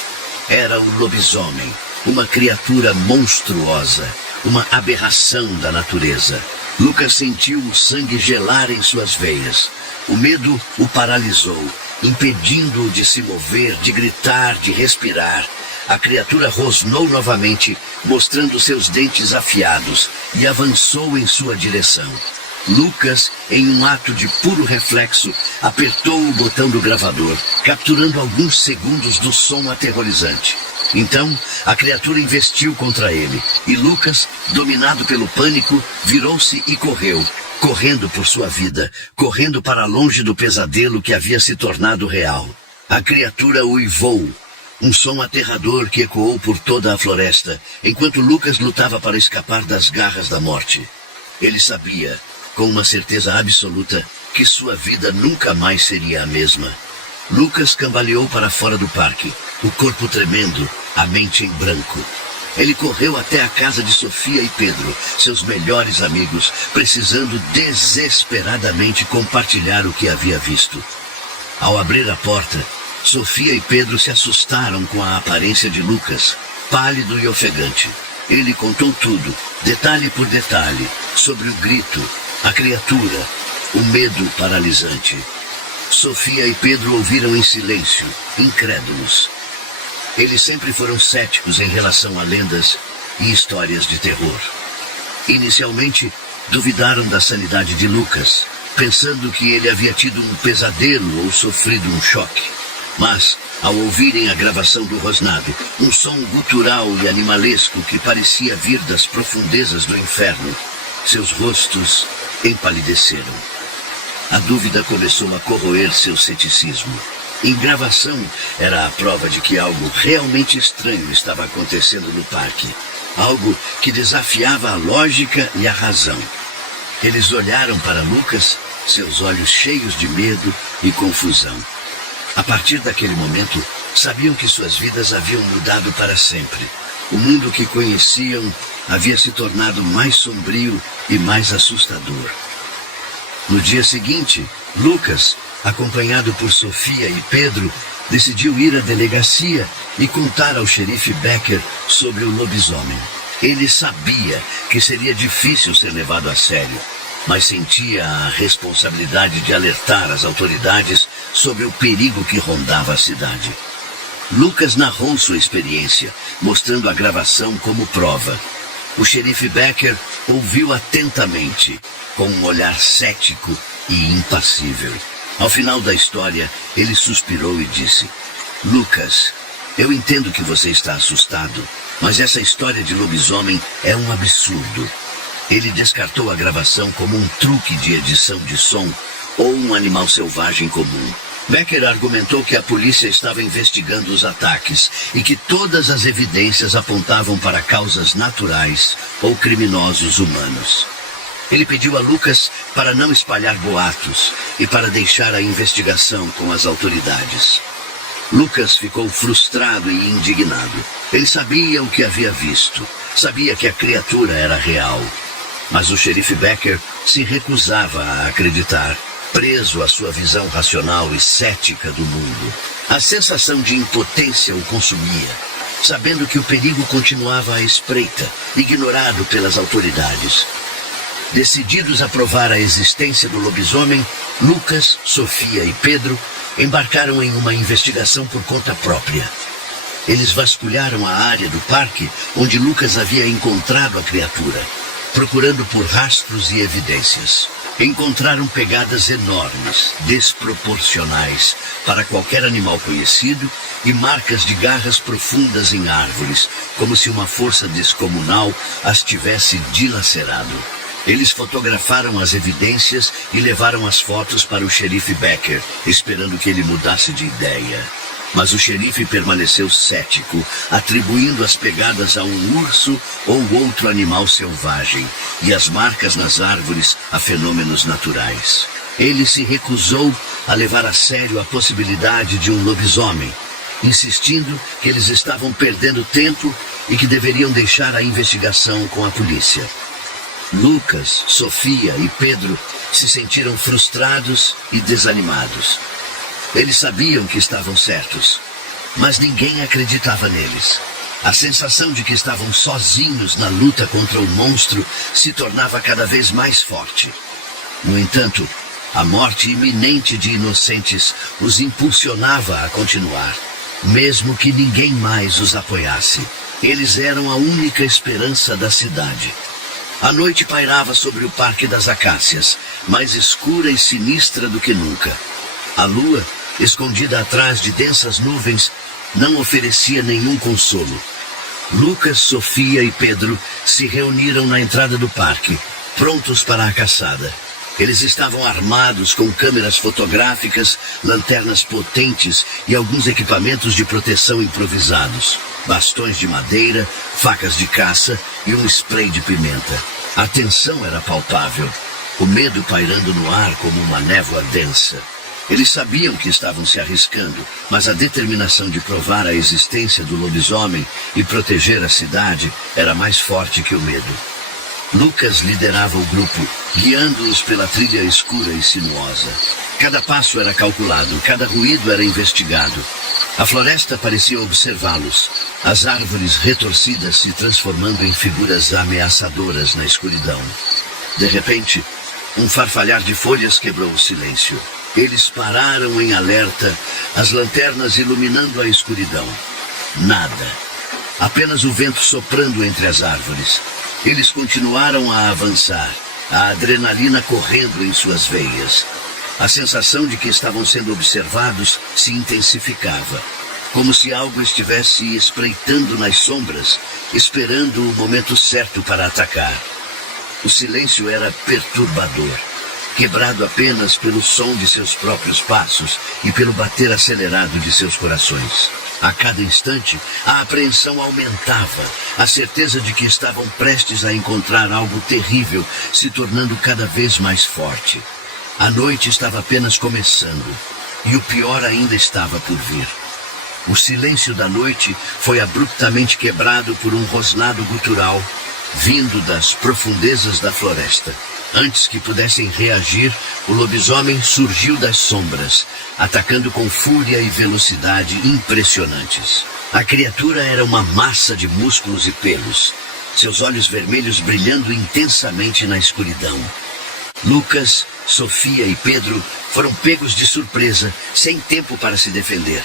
Era o lobisomem, uma criatura monstruosa, uma aberração da natureza. Lucas sentiu o sangue gelar em suas veias. O medo o paralisou, impedindo-o de se mover, de gritar, de respirar. A criatura rosnou novamente, mostrando seus dentes afiados, e avançou em sua direção. Lucas, em um ato de puro reflexo, apertou o botão do gravador, capturando alguns segundos do som aterrorizante. Então, a criatura investiu contra ele, e Lucas, dominado pelo pânico, virou-se e correu, correndo por sua vida, correndo para longe do pesadelo que havia se tornado real. A criatura uivou, um som aterrador que ecoou por toda a floresta, enquanto Lucas lutava para escapar das garras da morte. Ele sabia, com uma certeza absoluta, que sua vida nunca mais seria a mesma. Lucas cambaleou para fora do parque, o corpo tremendo, a mente em branco. Ele correu até a casa de Sofia e Pedro, seus melhores amigos, precisando desesperadamente compartilhar o que havia visto. Ao abrir a porta, Sofia e Pedro se assustaram com a aparência de Lucas, pálido e ofegante. Ele contou tudo, detalhe por detalhe, sobre o grito, a criatura, o medo paralisante. Sofia e Pedro ouviram em silêncio, incrédulos. Eles sempre foram céticos em relação a lendas, e histórias de terror. Inicialmente, duvidaram da sanidade de Lucas, pensando que ele havia tido um pesadelo ou sofrido um choque. Mas, ao ouvirem a gravação do rosnado, um som gutural e animalesco que parecia vir das profundezas do inferno, seus rostos empalideceram. A dúvida começou a corroer seu ceticismo. Em gravação, era a prova de que algo realmente estranho estava acontecendo no parque. Algo que desafiava a lógica e a razão. Eles olharam para Lucas, seus olhos cheios de medo e confusão. A partir daquele momento, sabiam que suas vidas haviam mudado para sempre. O mundo que conheciam havia se tornado mais sombrio e mais assustador. No dia seguinte, Lucas, acompanhado por Sofia e Pedro, decidiu ir à delegacia e contar ao xerife Becker sobre o lobisomem. Ele sabia que seria difícil ser levado a sério, mas sentia a responsabilidade de alertar as autoridades sobre o perigo que rondava a cidade. Lucas narrou sua experiência, mostrando a gravação como prova. O xerife Becker ouviu atentamente, com um olhar cético e impassível. Ao final da história, ele suspirou e disse: Lucas, eu entendo que você está assustado, mas essa história de lobisomem é um absurdo. Ele descartou a gravação como um truque de edição de som ou um animal selvagem comum. Becker argumentou que a polícia estava investigando os ataques e que todas as evidências apontavam para causas naturais ou criminosos humanos. Ele pediu a Lucas para não espalhar boatos e para deixar a investigação com as autoridades. Lucas ficou frustrado e indignado. Ele sabia o que havia visto, sabia que a criatura era real. Mas o xerife Becker se recusava a acreditar, preso à sua visão racional e cética do mundo. A sensação de impotência o consumia, sabendo que o perigo continuava à espreita, ignorado pelas autoridades. Decididos a provar a existência do lobisomem, Lucas, Sofia e Pedro embarcaram em uma investigação por conta própria. Eles vasculharam a área do parque onde Lucas havia encontrado a criatura, procurando por rastros e evidências. Encontraram pegadas enormes, desproporcionais para qualquer animal conhecido e marcas de garras profundas em árvores, como se uma força descomunal as tivesse dilacerado. Eles fotografaram as evidências e levaram as fotos para o xerife Becker, esperando que ele mudasse de ideia. Mas o xerife permaneceu cético, atribuindo as pegadas a um urso ou outro animal selvagem e as marcas nas árvores a fenômenos naturais. Ele se recusou a levar a sério a possibilidade de um lobisomem, insistindo que eles estavam perdendo tempo e que deveriam deixar a investigação com a polícia. Lucas, Sofia e Pedro se sentiram frustrados e desanimados. Eles sabiam que estavam certos, mas ninguém acreditava neles. A sensação de que estavam sozinhos na luta contra o monstro se tornava cada vez mais forte. No entanto, a morte iminente de inocentes os impulsionava a continuar, mesmo que ninguém mais os apoiasse. Eles eram a única esperança da cidade. A noite pairava sobre o Parque das Acácias, mais escura e sinistra do que nunca. A lua, escondida atrás de densas nuvens, não oferecia nenhum consolo. Lucas, Sofia e Pedro se reuniram na entrada do parque, prontos para a caçada. Eles estavam armados com câmeras fotográficas, lanternas potentes e alguns equipamentos de proteção improvisados. Bastões de madeira, facas de caça e um spray de pimenta. A tensão era palpável, o medo pairando no ar como uma névoa densa. Eles sabiam que estavam se arriscando, mas a determinação de provar a existência do lobisomem e proteger a cidade era mais forte que o medo. Lucas liderava o grupo, guiando-os pela trilha escura e sinuosa. Cada passo era calculado, cada ruído era investigado. A floresta parecia observá-los, as árvores retorcidas se transformando em figuras ameaçadoras na escuridão. De repente, um farfalhar de folhas quebrou o silêncio. Eles pararam em alerta, as lanternas iluminando a escuridão. Nada. apenas o vento soprando entre as árvores. Eles continuaram a avançar, a adrenalina correndo em suas veias. A sensação de que estavam sendo observados se intensificava, como se algo estivesse espreitando nas sombras, esperando o momento certo para atacar. O silêncio era perturbador, quebrado apenas pelo som de seus próprios passos e pelo bater acelerado de seus corações. A cada instante, a apreensão aumentava, a certeza de que estavam prestes a encontrar algo terrível, se tornando cada vez mais forte. A noite estava apenas começando, e o pior ainda estava por vir. O silêncio da noite foi abruptamente quebrado por um rosnado gutural, vindo das profundezas da floresta. Antes que pudessem reagir, o lobisomem surgiu das sombras, atacando com fúria e velocidade impressionantes. A criatura era uma massa de músculos e pelos, seus olhos vermelhos brilhando intensamente na escuridão. Lucas, Sofia e Pedro foram pegos de surpresa, sem tempo para se defender.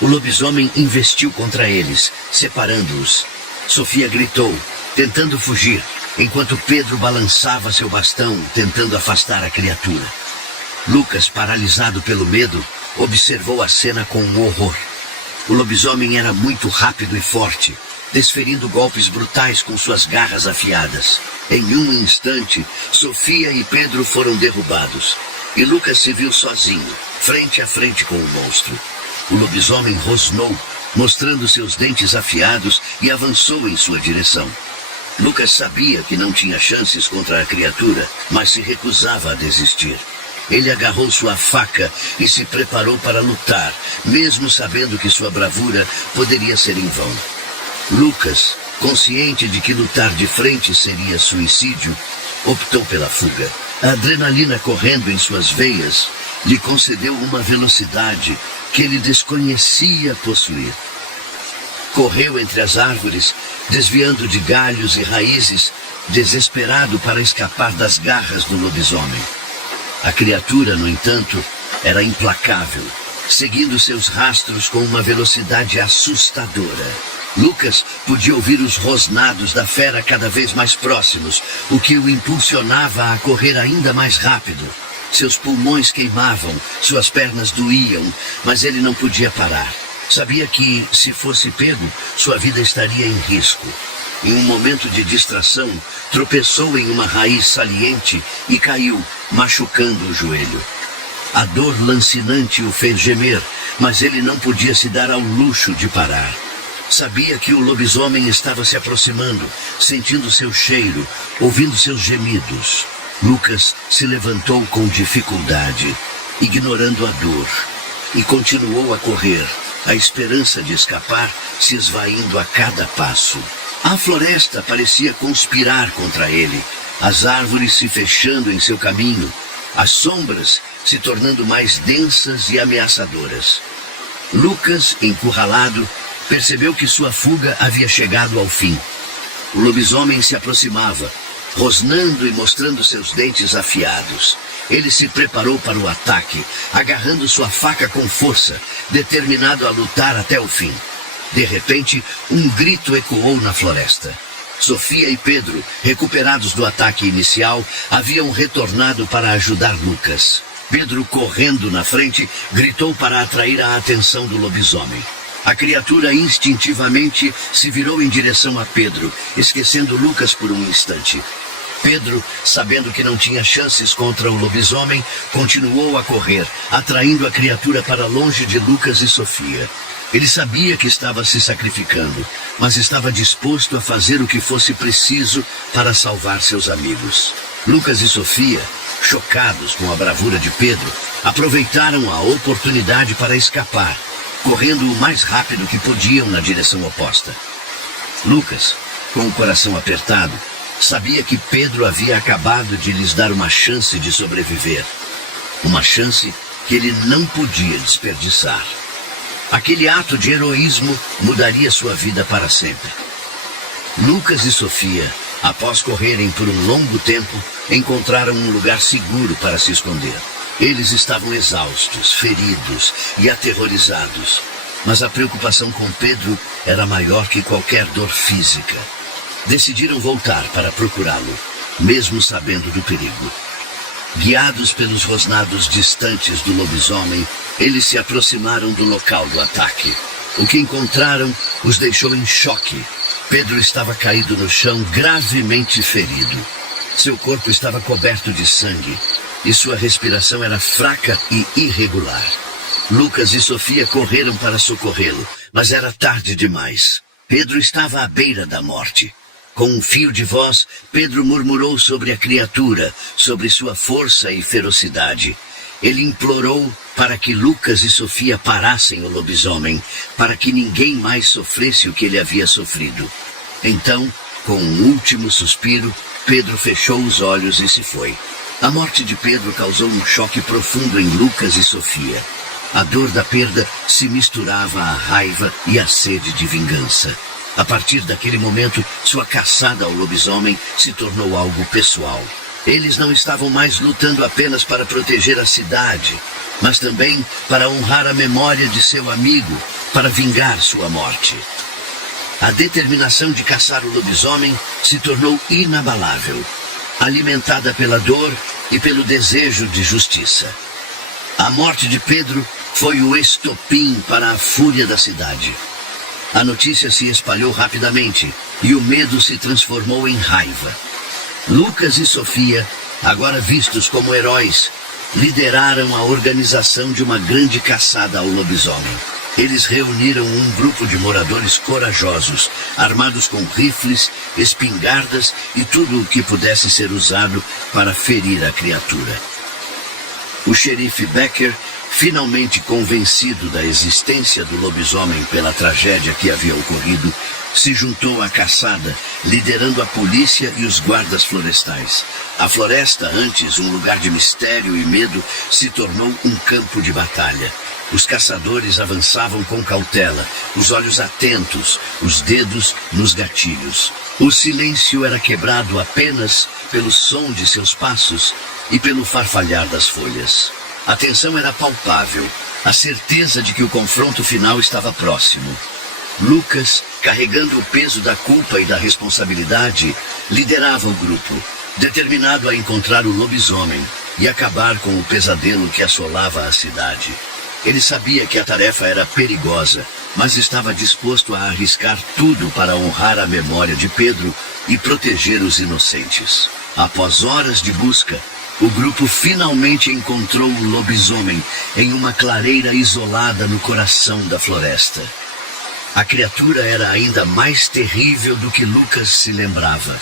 O lobisomem investiu contra eles, separando-os. Sofia gritou, tentando fugir, enquanto Pedro balançava seu bastão, tentando afastar a criatura. Lucas, paralisado pelo medo, observou a cena com horror. O lobisomem era muito rápido e forte, desferindo golpes brutais com suas garras afiadas. Em um instante, Sofia e Pedro foram derrubados, e Lucas se viu sozinho, frente a frente com o monstro. O lobisomem rosnou, mostrando seus dentes afiados, e avançou em sua direção. Lucas sabia que não tinha chances contra a criatura, mas se recusava a desistir. Ele agarrou sua faca e se preparou para lutar, mesmo sabendo que sua bravura poderia ser em vão. Lucas, consciente de que lutar de frente seria suicídio, optou pela fuga. A adrenalina correndo em suas veias lhe concedeu uma velocidade que ele desconhecia possuir. Correu entre as árvores, desviando de galhos e raízes, desesperado para escapar das garras do lobisomem. A criatura, no entanto, era implacável, seguindo seus rastros com uma velocidade assustadora. Lucas podia ouvir os rosnados da fera cada vez mais próximos, o que o impulsionava a correr ainda mais rápido. Seus pulmões queimavam, suas pernas doíam, mas ele não podia parar. Sabia que, se fosse pego, sua vida estaria em risco. Em um momento de distração, tropeçou em uma raiz saliente e caiu, machucando o joelho. A dor lancinante o fez gemer, mas ele não podia se dar ao luxo de parar. Sabia que o lobisomem estava se aproximando, sentindo seu cheiro, ouvindo seus gemidos. Lucas se levantou com dificuldade, ignorando a dor, e continuou a correr, a esperança de escapar se esvaindo a cada passo. A floresta parecia conspirar contra ele, as árvores se fechando em seu caminho, as sombras se tornando mais densas e ameaçadoras. Lucas, encurralado, percebeu que sua fuga havia chegado ao fim. O lobisomem se aproximava, rosnando e mostrando seus dentes afiados. Ele se preparou para o ataque, agarrando sua faca com força, determinado a lutar até o fim. De repente, um grito ecoou na floresta. Sofia e Pedro, recuperados do ataque inicial, haviam retornado para ajudar Lucas. Pedro, correndo na frente, gritou para atrair a atenção do lobisomem. A criatura instintivamente se virou em direção a Pedro, esquecendo Lucas por um instante. Pedro, sabendo que não tinha chances contra o lobisomem, continuou a correr, atraindo a criatura para longe de Lucas e Sofia. Ele sabia que estava se sacrificando, mas estava disposto a fazer o que fosse preciso para salvar seus amigos. Lucas e Sofia, chocados com a bravura de Pedro, aproveitaram a oportunidade para escapar, correndo o mais rápido que podiam na direção oposta. Lucas, com o coração apertado, sabia que Pedro havia acabado de lhes dar uma chance de sobreviver. Uma chance que ele não podia desperdiçar. Aquele ato de heroísmo mudaria sua vida para sempre. Lucas e Sofia, após correrem por um longo tempo, encontraram um lugar seguro para se esconder. Eles estavam exaustos, feridos e aterrorizados. mas a preocupação com Pedro era maior que qualquer dor física. Decidiram voltar para procurá-lo, mesmo sabendo do perigo. Guiados pelos rosnados distantes do lobisomem, eles se aproximaram do local do ataque. O que encontraram os deixou em choque. Pedro estava caído no chão, gravemente ferido. Seu corpo estava coberto de sangue e sua respiração era fraca e irregular. Lucas e Sofia correram para socorrê-lo, mas era tarde demais. Pedro estava à beira da morte. Com um fio de voz, Pedro murmurou sobre a criatura, sobre sua força e ferocidade. Ele implorou para que Lucas e Sofia parassem o lobisomem, para que ninguém mais sofresse o que ele havia sofrido. Então, com um último suspiro, Pedro fechou os olhos e se foi. A morte de Pedro causou um choque profundo em Lucas e Sofia. A dor da perda se misturava à raiva e à sede de vingança. A partir daquele momento, sua caçada ao lobisomem se tornou algo pessoal. Eles não estavam mais lutando apenas para proteger a cidade, mas também para honrar a memória de seu amigo, para vingar sua morte. A determinação de caçar o lobisomem se tornou inabalável, alimentada pela dor e pelo desejo de justiça. A morte de Pedro foi o estopim para a fúria da cidade. A notícia se espalhou rapidamente e o medo se transformou em raiva. Lucas e Sofia, agora vistos como heróis, lideraram a organização de uma grande caçada ao lobisomem. Eles reuniram um grupo de moradores corajosos, armados com rifles, espingardas e tudo o que pudesse ser usado para ferir a criatura. O xerife Becker, finalmente convencido da existência do lobisomem pela tragédia que havia ocorrido, se juntou à caçada, liderando a polícia e os guardas florestais. A floresta, antes um lugar de mistério e medo, se tornou um campo de batalha. Os caçadores avançavam com cautela, os olhos atentos, os dedos nos gatilhos. O silêncio era quebrado apenas pelo som de seus passos e pelo farfalhar das folhas. A tensão era palpável, a certeza de que o confronto final estava próximo. Lucas, carregando o peso da culpa e da responsabilidade, liderava o grupo, determinado a encontrar o lobisomem e acabar com o pesadelo que assolava a cidade. Ele sabia que a tarefa era perigosa, mas estava disposto a arriscar tudo para honrar a memória de Pedro e proteger os inocentes. Após horas de busca, o grupo finalmente encontrou o lobisomem em uma clareira isolada no coração da floresta. A criatura era ainda mais terrível do que Lucas se lembrava.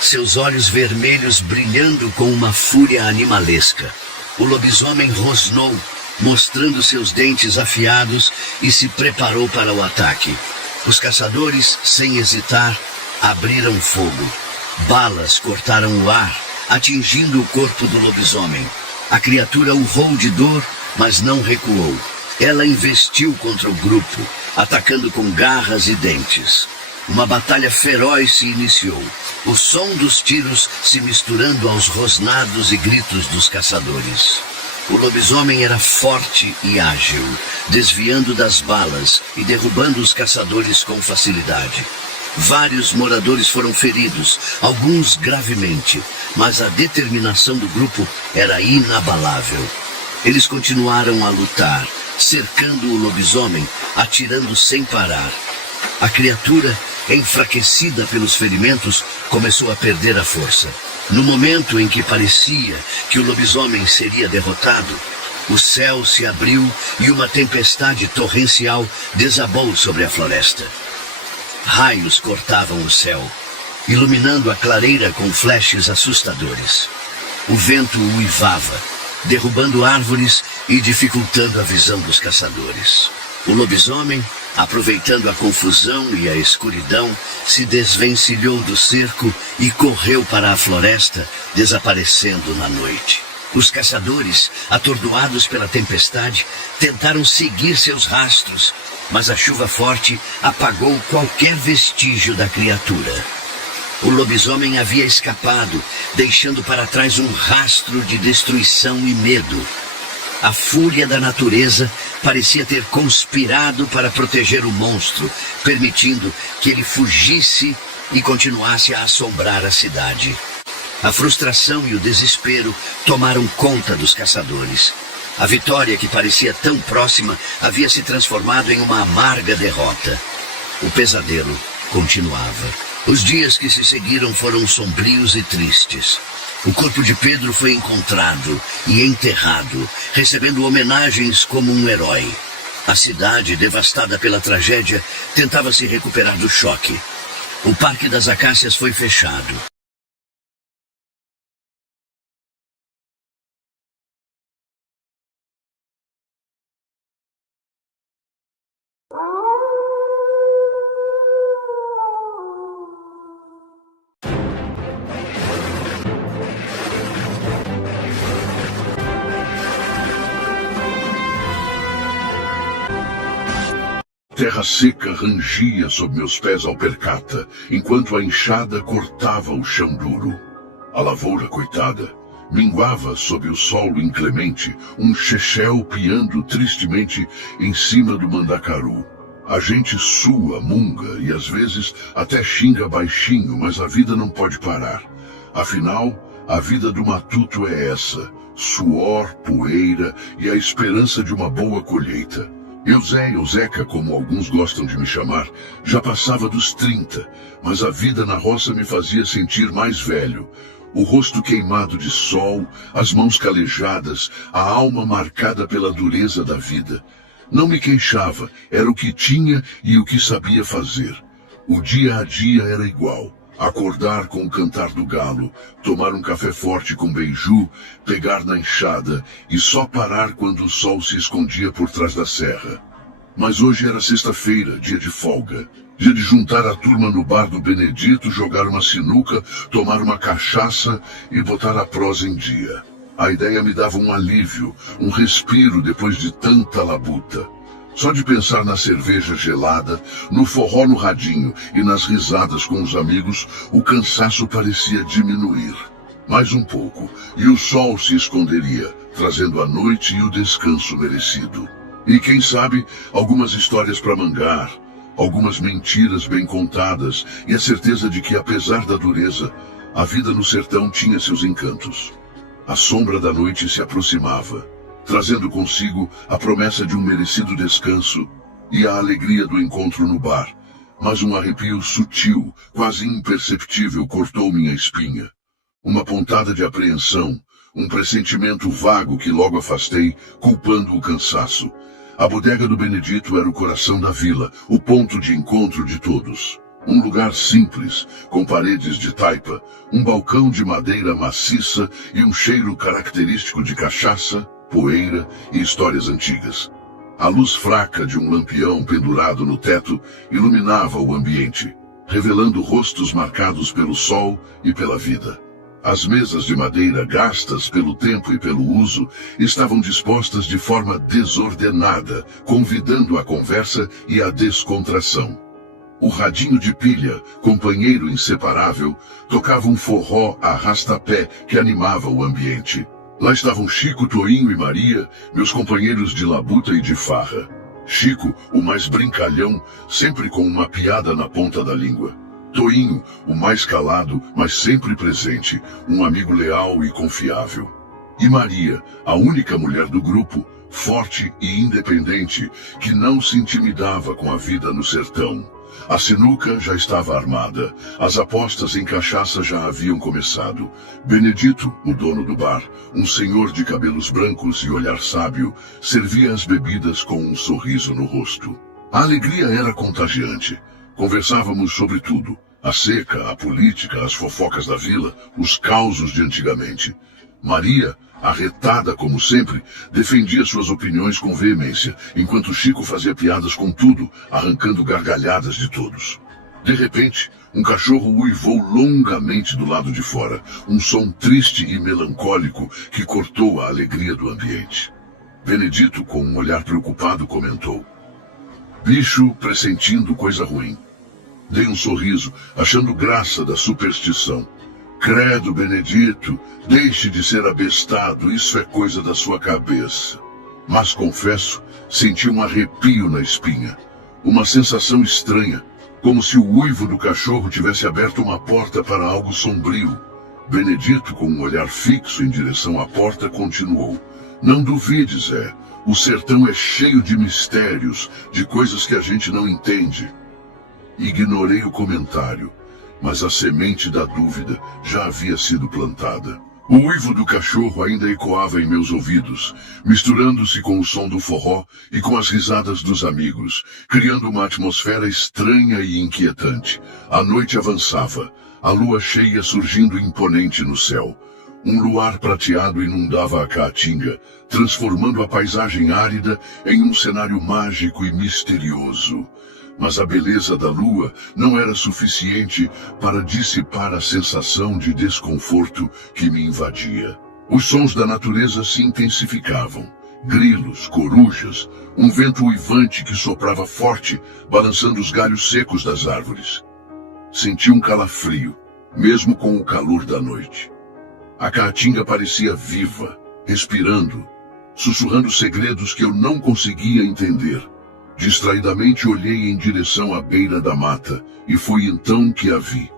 Seus olhos vermelhos brilhando com uma fúria animalesca. O lobisomem rosnou, mostrando seus dentes afiados, e se preparou para o ataque. Os caçadores, sem hesitar, abriram fogo. Balas cortaram o ar, atingindo o corpo do lobisomem. A criatura urrou de dor, mas não recuou. Ela investiu contra o grupo, atacando com garras e dentes. Uma batalha feroz se iniciou, o som dos tiros se misturando aos rosnados e gritos dos caçadores. O lobisomem era forte e ágil, desviando das balas e derrubando os caçadores com facilidade. Vários moradores foram feridos, alguns gravemente, mas a determinação do grupo era inabalável. Eles continuaram a lutar, cercando o lobisomem, atirando sem parar. A criatura, enfraquecida pelos ferimentos, começou a perder a força. No momento em que parecia que o lobisomem seria derrotado, o céu se abriu e uma tempestade torrencial desabou sobre a floresta. Raios cortavam o céu, iluminando a clareira com flashes assustadores. O vento uivava, derrubando árvores e dificultando a visão dos caçadores. O lobisomem, aproveitando a confusão e a escuridão, se desvencilhou do cerco e correu para a floresta, desaparecendo na noite. Os caçadores, atordoados pela tempestade, tentaram seguir seus rastros, mas a chuva forte apagou qualquer vestígio da criatura. O lobisomem havia escapado, deixando para trás um rastro de destruição e medo. A fúria da natureza parecia ter conspirado para proteger o monstro, permitindo que ele fugisse e continuasse a assombrar a cidade. A frustração e o desespero tomaram conta dos caçadores. A vitória, que parecia tão próxima, havia se transformado em uma amarga derrota. O pesadelo continuava. Os dias que se seguiram foram sombrios e tristes. O corpo de Pedro foi encontrado e enterrado, recebendo homenagens como um herói. A cidade, devastada pela tragédia, tentava se recuperar do choque. O Parque das Acácias foi fechado. Terra seca rangia sob meus pés alpercata, enquanto a enxada cortava o chão duro. A lavoura, coitada, minguava sob o solo inclemente, um chechel piando tristemente em cima do mandacaru. A gente sua, munga e às vezes até xinga baixinho, mas a vida não pode parar. Afinal, a vida do matuto é essa: suor, poeira e a esperança de uma boa colheita. Zeca, como alguns gostam de me chamar, já passava dos 30, mas a vida na roça me fazia sentir mais velho. O rosto queimado de sol, as mãos calejadas, a alma marcada pela dureza da vida. Não me queixava, era o que tinha e o que sabia fazer. O dia a dia era igual. Acordar com o cantar do galo, tomar um café forte com beiju, pegar na enxada e só parar quando o sol se escondia por trás da serra. Mas hoje era sexta-feira, dia de folga. Dia de juntar a turma no bar do Benedito, jogar uma sinuca, tomar uma cachaça e botar a prosa em dia. A ideia me dava um alívio, um respiro depois de tanta labuta. Só de pensar na cerveja gelada, no forró no radinho e nas risadas com os amigos, o cansaço parecia diminuir. Mais um pouco, e o sol se esconderia, trazendo a noite e o descanso merecido. E quem sabe, algumas histórias para mangar, algumas mentiras bem contadas e a certeza de que, apesar da dureza, a vida no sertão tinha seus encantos. A sombra da noite se aproximava, trazendo consigo a promessa de um merecido descanso e a alegria do encontro no bar. Mas um arrepio sutil, quase imperceptível, cortou minha espinha. Uma pontada de apreensão, um pressentimento vago que logo afastei, culpando o cansaço. A bodega do Benedito era o coração da vila, o ponto de encontro de todos. Um lugar simples, com paredes de taipa, um balcão de madeira maciça e um cheiro característico de cachaça, poeira e histórias antigas. A luz fraca de um lampião pendurado no teto iluminava o ambiente, revelando rostos marcados pelo sol e pela vida. As mesas de madeira gastas pelo tempo e pelo uso estavam dispostas de forma desordenada, convidando a conversa e a descontração. O radinho de pilha, companheiro inseparável, tocava um forró a arrastapé que animava o ambiente. Lá estavam Chico, Toinho e Maria, meus companheiros de labuta e de farra. Chico, o mais brincalhão, sempre com uma piada na ponta da língua. Toinho, o mais calado, mas sempre presente, um amigo leal e confiável. E Maria, a única mulher do grupo, forte e independente, que não se intimidava com a vida no sertão. A sinuca já estava armada, as apostas em cachaça já haviam começado. Benedito, o dono do bar, um senhor de cabelos brancos e olhar sábio, servia as bebidas com um sorriso no rosto. A alegria era contagiante. Conversávamos sobre tudo: a seca, a política, as fofocas da vila, os causos de antigamente. Maria, arretada como sempre, defendia suas opiniões com veemência, enquanto Chico fazia piadas com tudo, arrancando gargalhadas de todos. De repente, um cachorro uivou longamente do lado de fora, um som triste e melancólico que cortou a alegria do ambiente. Benedito, com um olhar preocupado, comentou: "Bicho pressentindo coisa ruim." Dei um sorriso, achando graça da superstição. "Credo, Benedito, deixe de ser abestado, isso é coisa da sua cabeça." Mas confesso, senti um arrepio na espinha. Uma sensação estranha, como se o uivo do cachorro tivesse aberto uma porta para algo sombrio. Benedito, com um olhar fixo em direção à porta, continuou. Não duvide, Zé. O sertão é cheio de mistérios, de coisas que a gente não entende. Ignorei o comentário, mas a semente da dúvida já havia sido plantada. O uivo do cachorro ainda ecoava em meus ouvidos, misturando-se com o som do forró e com as risadas dos amigos, criando uma atmosfera estranha e inquietante. A noite avançava, a lua cheia surgindo imponente no céu. Um luar prateado inundava a caatinga, transformando a paisagem árida em um cenário mágico e misterioso. Mas a beleza da lua não era suficiente para dissipar a sensação de desconforto que me invadia. Os sons da natureza se intensificavam. Grilos, corujas, um vento uivante que soprava forte, balançando os galhos secos das árvores. Senti um calafrio, mesmo com o calor da noite. A caatinga parecia viva, respirando, sussurrando segredos que eu não conseguia entender. Distraidamente olhei em direção à beira da mata, e foi então que a vi.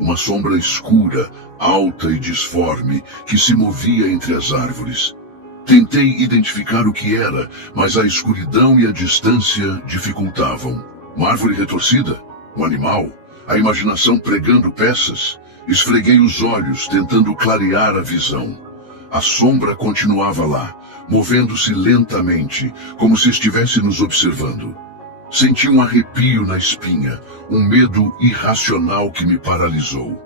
Uma sombra escura, alta e disforme, que se movia entre as árvores. Tentei identificar o que era, mas a escuridão e a distância dificultavam. Uma árvore retorcida? Um animal? A imaginação pregando peças? Esfreguei os olhos, tentando clarear a visão. A sombra continuava lá, movendo-se lentamente, como se estivesse nos observando. Senti um arrepio na espinha, um medo irracional que me paralisou.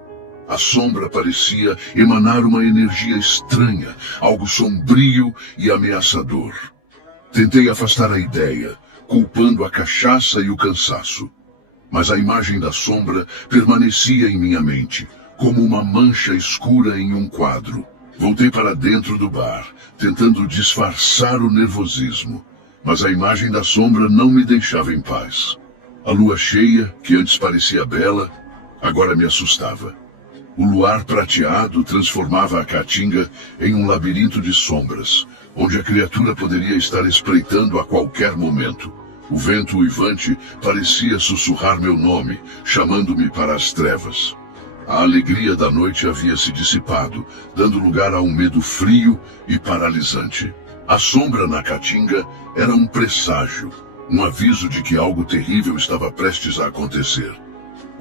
A sombra parecia emanar uma energia estranha, algo sombrio e ameaçador. Tentei afastar a ideia, culpando a cachaça e o cansaço. Mas a imagem da sombra permanecia em minha mente, como uma mancha escura em um quadro. Voltei para dentro do bar, tentando disfarçar o nervosismo, mas a imagem da sombra não me deixava em paz. A lua cheia, que antes parecia bela, agora me assustava. O luar prateado transformava a caatinga em um labirinto de sombras, onde a criatura poderia estar espreitando a qualquer momento. O vento uivante parecia sussurrar meu nome, chamando-me para as trevas. A alegria da noite havia se dissipado, dando lugar a um medo frio e paralisante. A sombra na caatinga era um presságio, um aviso de que algo terrível estava prestes a acontecer.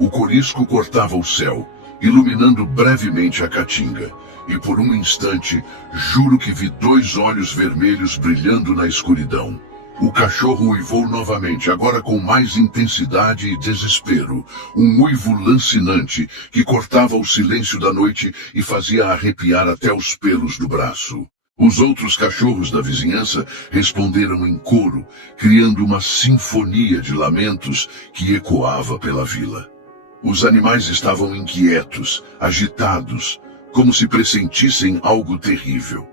O corisco cortava o céu, iluminando brevemente a caatinga, e por um instante, juro que vi 2 olhos vermelhos brilhando na escuridão. O cachorro uivou novamente, agora com mais intensidade e desespero. Um uivo lancinante que cortava o silêncio da noite e fazia arrepiar até os pelos do braço. Os outros cachorros da vizinhança responderam em coro, criando uma sinfonia de lamentos que ecoava pela vila. Os animais estavam inquietos, agitados, como se pressentissem algo terrível.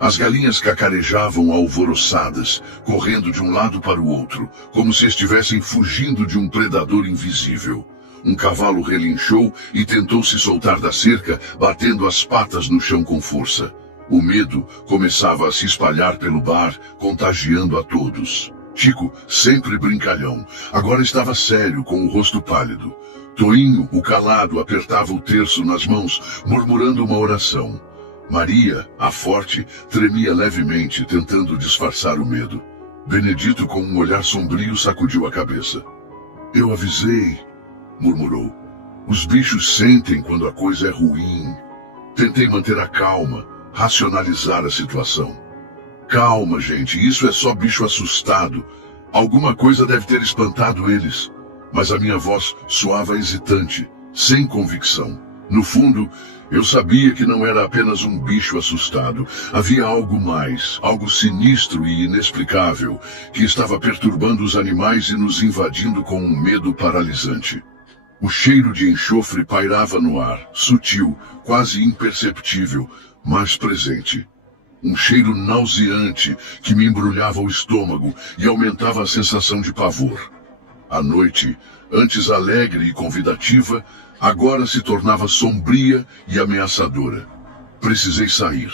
As galinhas cacarejavam alvoroçadas, correndo de um lado para o outro, como se estivessem fugindo de um predador invisível. Um cavalo relinchou e tentou se soltar da cerca, batendo as patas no chão com força. O medo começava a se espalhar pelo bar, contagiando a todos. Chico, sempre brincalhão, agora estava sério, com o rosto pálido. Toinho, o calado, apertava o terço nas mãos, murmurando uma oração. Maria, a forte, tremia levemente, tentando disfarçar o medo. Benedito, com um olhar sombrio, sacudiu a cabeça. Eu avisei, murmurou. Os bichos sentem quando a coisa é ruim. Tentei manter a calma, racionalizar a situação. Calma, gente, isso é só bicho assustado. Alguma coisa deve ter espantado eles. Mas a minha voz soava hesitante, sem convicção. No fundo, eu sabia que não era apenas um bicho assustado. Havia algo mais, algo sinistro e inexplicável, que estava perturbando os animais e nos invadindo com um medo paralisante. O cheiro de enxofre pairava no ar, sutil, quase imperceptível, mas presente. Um cheiro nauseante que me embrulhava o estômago e aumentava a sensação de pavor. A noite, antes alegre e convidativa, agora se tornava sombria e ameaçadora. Precisei sair.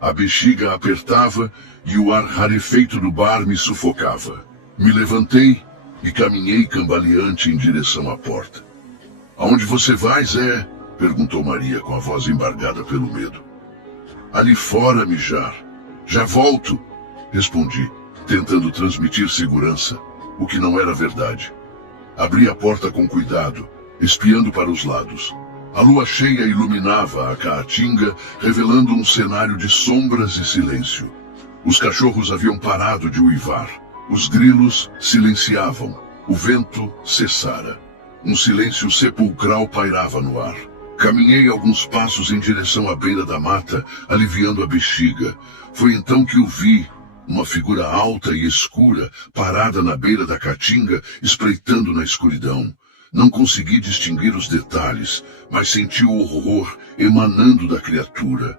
A bexiga apertava e o ar rarefeito do bar me sufocava. Me levantei e caminhei cambaleante em direção à porta. "Aonde você vai, Zé?" perguntou Maria com a voz embargada pelo medo. "Ali fora, mijar. Já volto", respondi, tentando transmitir segurança, o que não era verdade. Abri a porta com cuidado, espiando para os lados. A lua cheia iluminava a caatinga, revelando um cenário de sombras e silêncio. Os cachorros haviam parado de uivar. Os grilos silenciavam. O vento cessara. Um silêncio sepulcral pairava no ar. Caminhei alguns passos em direção à beira da mata, aliviando a bexiga. Foi então que o vi, uma figura alta e escura, parada na beira da caatinga, espreitando na escuridão. Não consegui distinguir os detalhes, mas senti o horror emanando da criatura.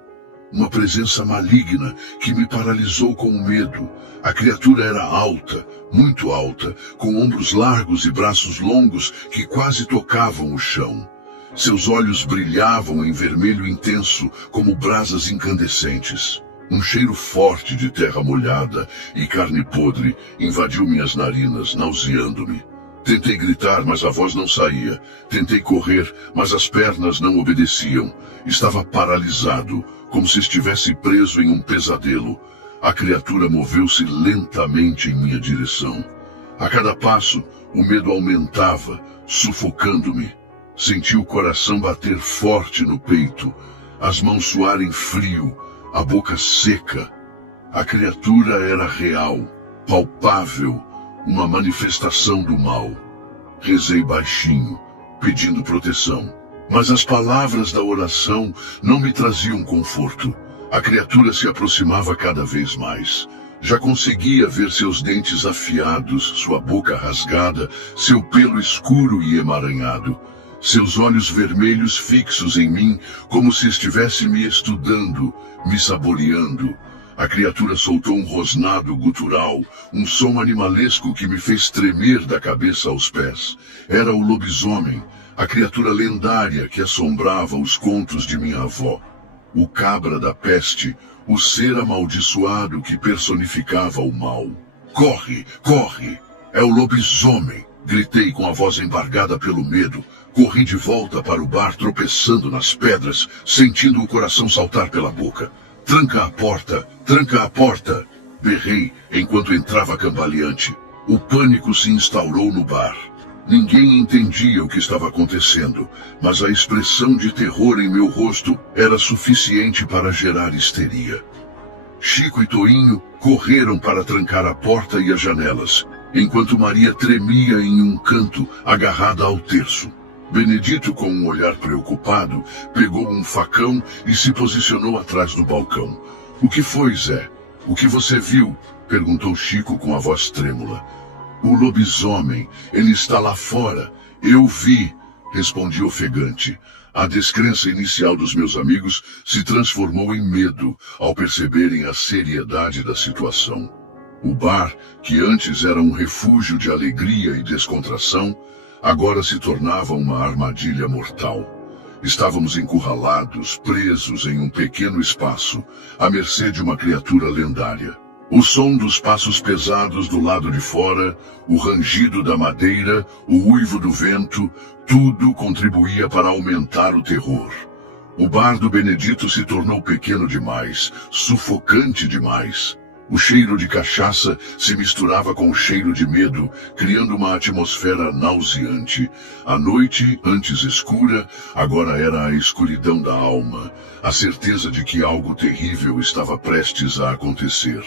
Uma presença maligna que me paralisou com o medo. A criatura era alta, muito alta, com ombros largos e braços longos que quase tocavam o chão. Seus olhos brilhavam em vermelho intenso, como brasas incandescentes. Um cheiro forte de terra molhada e carne podre invadiu minhas narinas, nauseando-me. Tentei gritar, mas a voz não saía. Tentei correr, mas as pernas não obedeciam. Estava paralisado, como se estivesse preso em um pesadelo. A criatura moveu-se lentamente em minha direção. A cada passo, o medo aumentava, sufocando-me. Senti o coração bater forte no peito, as mãos suarem frio, a boca seca. A criatura era real, palpável, uma manifestação do mal. Rezei baixinho, pedindo proteção. Mas as palavras da oração não me traziam conforto. A criatura se aproximava cada vez mais. Já conseguia ver seus dentes afiados, sua boca rasgada, seu pelo escuro e emaranhado. Seus olhos vermelhos fixos em mim, como se estivesse me estudando, me saboreando. A criatura soltou um rosnado gutural, um som animalesco que me fez tremer da cabeça aos pés. Era o lobisomem, a criatura lendária que assombrava os contos de minha avó. O cabra da peste, o ser amaldiçoado que personificava o mal. "Corre, corre! É o lobisomem!" Gritei com a voz embargada pelo medo. Corri de volta para o bar, tropeçando nas pedras, sentindo o coração saltar pela boca. "Tranca a porta! Tranca a porta!" berrei enquanto entrava cambaleante. O pânico se instaurou no bar. Ninguém entendia o que estava acontecendo, mas a expressão de terror em meu rosto era suficiente para gerar histeria. Chico e Toinho correram para trancar a porta e as janelas, enquanto Maria tremia em um canto, agarrada ao terço. Benedito, com um olhar preocupado, pegou um facão e se posicionou atrás do balcão. "O que foi, Zé? O que você viu?" perguntou Chico com a voz trêmula. "O lobisomem, ele está lá fora. Eu vi", respondi ofegante. A descrença inicial dos meus amigos se transformou em medo ao perceberem a seriedade da situação. O bar, que antes era um refúgio de alegria e descontração, agora se tornava uma armadilha mortal. Estávamos encurralados, presos em um pequeno espaço, à mercê de uma criatura lendária. O som dos passos pesados do lado de fora, o rangido da madeira, o uivo do vento, tudo contribuía para aumentar o terror. O bar do Benedito se tornou pequeno demais, sufocante demais. O cheiro de cachaça se misturava com o cheiro de medo, criando uma atmosfera nauseante. A noite, antes escura, agora era a escuridão da alma, a certeza de que algo terrível estava prestes a acontecer.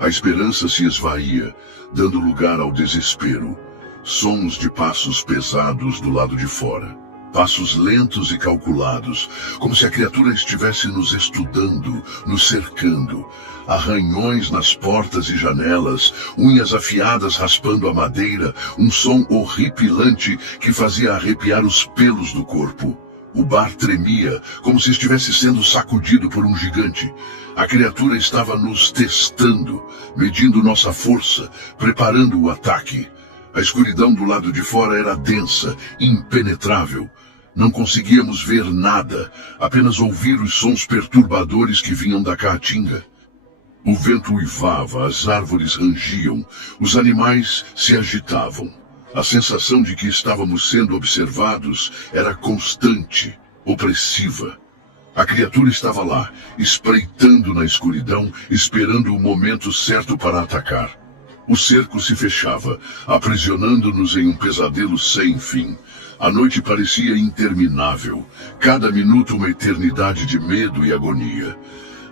A esperança se esvaía, dando lugar ao desespero. Sons de passos pesados do lado de fora. Passos lentos e calculados, como se a criatura estivesse nos estudando, nos cercando. Arranhões nas portas e janelas, unhas afiadas raspando a madeira, um som horripilante que fazia arrepiar os pelos do corpo. O bar tremia, como se estivesse sendo sacudido por um gigante. A criatura estava nos testando, medindo nossa força, preparando o ataque. A escuridão do lado de fora era densa, impenetrável. Não conseguíamos ver nada, apenas ouvir os sons perturbadores que vinham da caatinga. O vento uivava, as árvores rangiam, os animais se agitavam. A sensação de que estávamos sendo observados era constante, opressiva. A criatura estava lá, espreitando na escuridão, esperando o momento certo para atacar. O cerco se fechava, aprisionando-nos em um pesadelo sem fim. A noite parecia interminável, cada minuto uma eternidade de medo e agonia.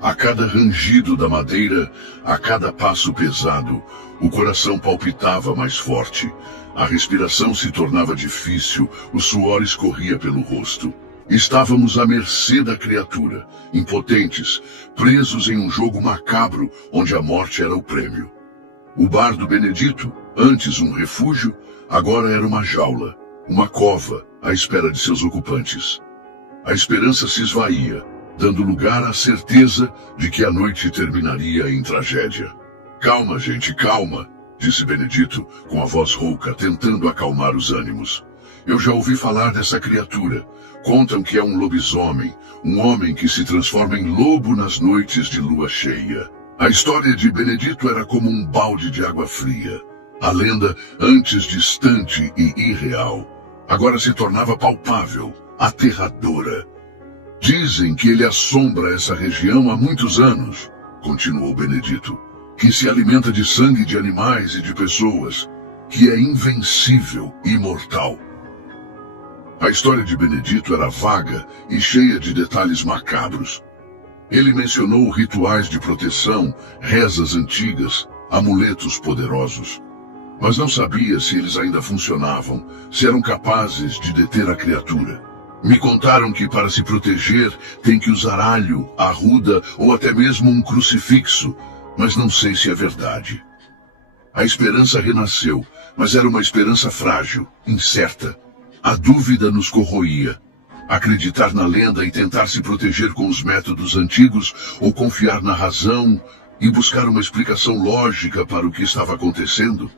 A cada rangido da madeira, a cada passo pesado, o coração palpitava mais forte. A respiração se tornava difícil, o suor escorria pelo rosto. Estávamos à mercê da criatura, impotentes, presos em um jogo macabro onde a morte era o prêmio. O bar do Benedito, antes um refúgio, agora era uma jaula, uma cova à espera de seus ocupantes. A esperança se esvaía, dando lugar à certeza de que a noite terminaria em tragédia. Calma, gente, calma, disse Benedito, com a voz rouca, tentando acalmar os ânimos. Eu já ouvi falar dessa criatura. Contam que é um lobisomem, um homem que se transforma em lobo nas noites de lua cheia. A história de Benedito era como um balde de água fria. A lenda, antes distante e irreal, agora se tornava palpável, aterradora. Dizem que ele assombra essa região há muitos anos, continuou Benedito, que se alimenta de sangue de animais e de pessoas, que é invencível e imortal. A história de Benedito era vaga e cheia de detalhes macabros. Ele mencionou rituais de proteção, rezas antigas, amuletos poderosos. Mas não sabia se eles ainda funcionavam, se eram capazes de deter a criatura. Me contaram que para se proteger tem que usar alho, arruda ou até mesmo um crucifixo, mas não sei se é verdade. A esperança renasceu, mas era uma esperança frágil, incerta. A dúvida nos corroía. Acreditar na lenda e tentar se proteger com os métodos antigos, ou confiar na razão e buscar uma explicação lógica para o que estava acontecendo?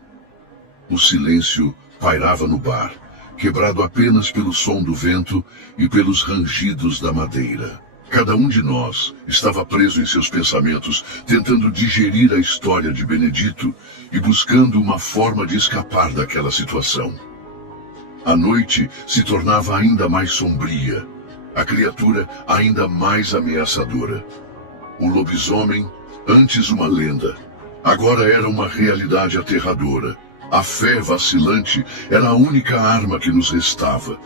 O silêncio pairava no bar, quebrado apenas pelo som do vento e pelos rangidos da madeira. Cada um de nós estava preso em seus pensamentos, tentando digerir a história de Benedito e buscando uma forma de escapar daquela situação. A noite se tornava ainda mais sombria, a criatura ainda mais ameaçadora. O lobisomem, antes uma lenda, agora era uma realidade aterradora. A fé vacilante era a única arma que nos restava.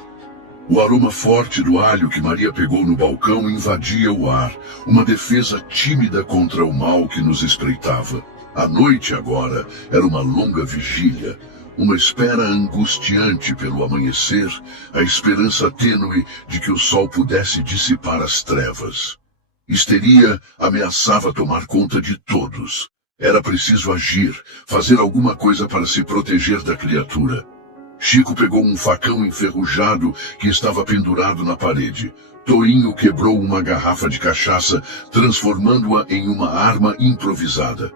O aroma forte do alho que Maria pegou no balcão invadia o ar, uma defesa tímida contra o mal que nos espreitava. A noite agora era uma longa vigília, uma espera angustiante pelo amanhecer, a esperança tênue de que o sol pudesse dissipar as trevas. Histeria ameaçava tomar conta de todos. Era preciso agir, fazer alguma coisa para se proteger da criatura. Chico pegou um facão enferrujado que estava pendurado na parede. Toinho quebrou uma garrafa de cachaça, transformando-a em uma arma improvisada.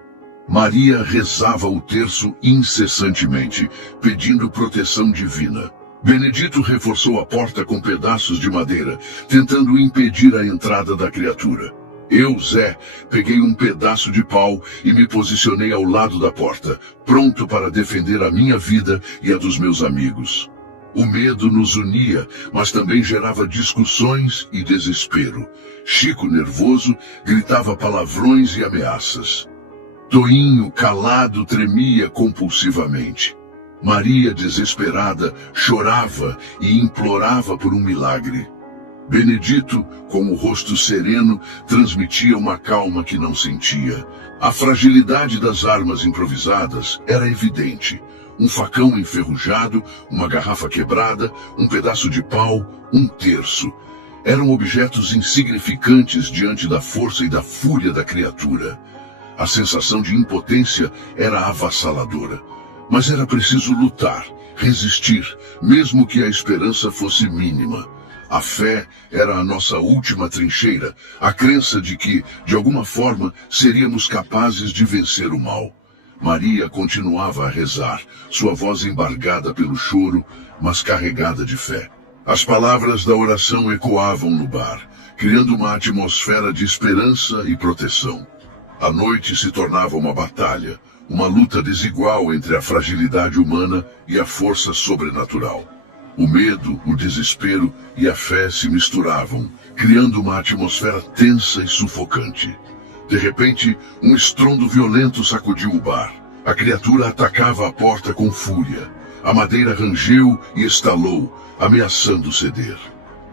Maria rezava o terço incessantemente, pedindo proteção divina. Benedito reforçou a porta com pedaços de madeira, tentando impedir a entrada da criatura. Eu, Zé, peguei um pedaço de pau e me posicionei ao lado da porta, pronto para defender a minha vida e a dos meus amigos. O medo nos unia, mas também gerava discussões e desespero. Chico, nervoso, gritava palavrões e ameaças. Toinho, calado, tremia compulsivamente. Maria, desesperada, chorava e implorava por um milagre. Benedito, com o rosto sereno, transmitia uma calma que não sentia. A fragilidade das armas improvisadas era evidente. Um facão enferrujado, uma garrafa quebrada, um pedaço de pau, um terço. Eram objetos insignificantes diante da força e da fúria da criatura. A sensação de impotência era avassaladora. Mas era preciso lutar, resistir, mesmo que a esperança fosse mínima. A fé era a nossa última trincheira, a crença de que, de alguma forma, seríamos capazes de vencer o mal. Maria continuava a rezar, sua voz embargada pelo choro, mas carregada de fé. As palavras da oração ecoavam no bar, criando uma atmosfera de esperança e proteção. A noite se tornava uma batalha, uma luta desigual entre a fragilidade humana e a força sobrenatural. O medo, o desespero e a fé se misturavam, criando uma atmosfera tensa e sufocante. De repente, um estrondo violento sacudiu o bar. A criatura atacava a porta com fúria. A madeira rangeu e estalou, ameaçando ceder.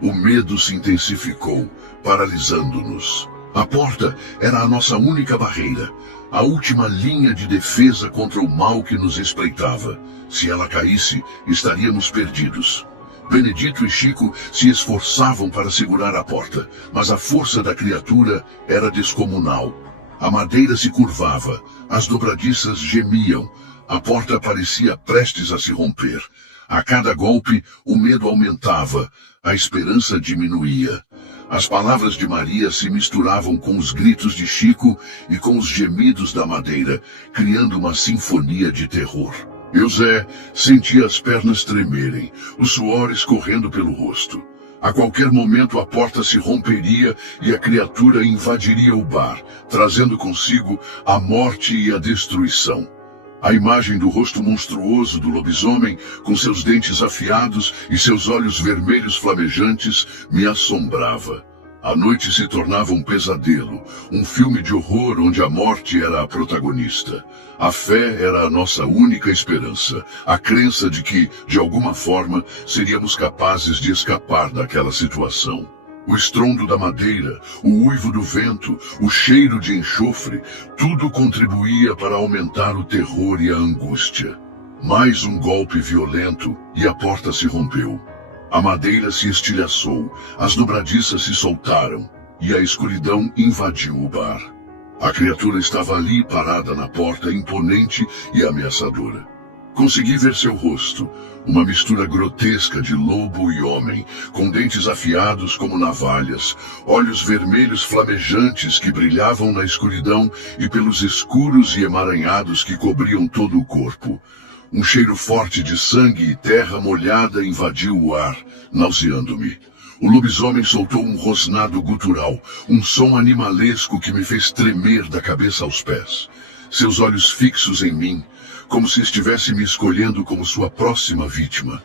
O medo se intensificou, paralisando-nos. A porta era a nossa única barreira, a última linha de defesa contra o mal que nos espreitava. Se ela caísse, estaríamos perdidos. Benedito e Chico se esforçavam para segurar a porta, mas a força da criatura era descomunal. A madeira se curvava, as dobradiças gemiam, a porta parecia prestes a se romper. A cada golpe, o medo aumentava, a esperança diminuía. As palavras de Maria se misturavam com os gritos de Chico e com os gemidos da madeira, criando uma sinfonia de terror. Eusé sentia as pernas tremerem, o suor escorrendo pelo rosto. A qualquer momento a porta se romperia e a criatura invadiria o bar, trazendo consigo a morte e a destruição. A imagem do rosto monstruoso do lobisomem, com seus dentes afiados e seus olhos vermelhos flamejantes, me assombrava. A noite se tornava um pesadelo, um filme de horror onde a morte era a protagonista. A fé era a nossa única esperança, a crença de que, de alguma forma, seríamos capazes de escapar daquela situação. O estrondo da madeira, o uivo do vento, o cheiro de enxofre, tudo contribuía para aumentar o terror e a angústia. Mais um golpe violento e a porta se rompeu. A madeira se estilhaçou, as dobradiças se soltaram e a escuridão invadiu o bar. A criatura estava ali parada na porta, imponente e ameaçadora. Consegui ver seu rosto, uma mistura grotesca de lobo e homem, com dentes afiados como navalhas, olhos vermelhos flamejantes que brilhavam na escuridão e pelos escuros e emaranhados que cobriam todo o corpo. Um cheiro forte de sangue e terra molhada invadiu o ar, nauseando-me. O lobisomem soltou um rosnado gutural, um som animalesco que me fez tremer da cabeça aos pés. Seus olhos fixos em mim, como se estivesse me escolhendo como sua próxima vítima.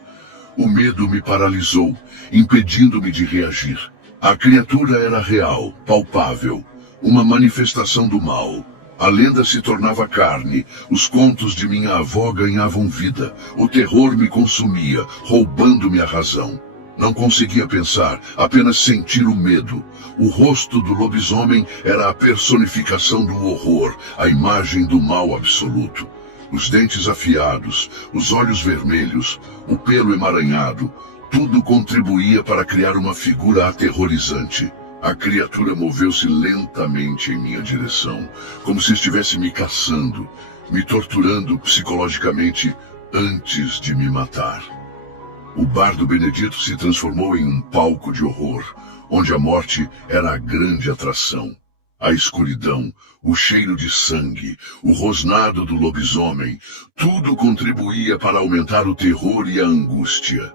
O medo me paralisou, impedindo-me de reagir. A criatura era real, palpável, uma manifestação do mal. A lenda se tornava carne, os contos de minha avó ganhavam vida, o terror me consumia, roubando-me a razão. Não conseguia pensar, apenas sentir o medo. O rosto do lobisomem era a personificação do horror, a imagem do mal absoluto. Os dentes afiados, os olhos vermelhos, o pelo emaranhado, tudo contribuía para criar uma figura aterrorizante. A criatura moveu-se lentamente em minha direção, como se estivesse me caçando, me torturando psicologicamente antes de me matar. O bar do Benedito se transformou em um palco de horror, onde a morte era a grande atração. A escuridão, o cheiro de sangue, o rosnado do lobisomem, tudo contribuía para aumentar o terror e a angústia.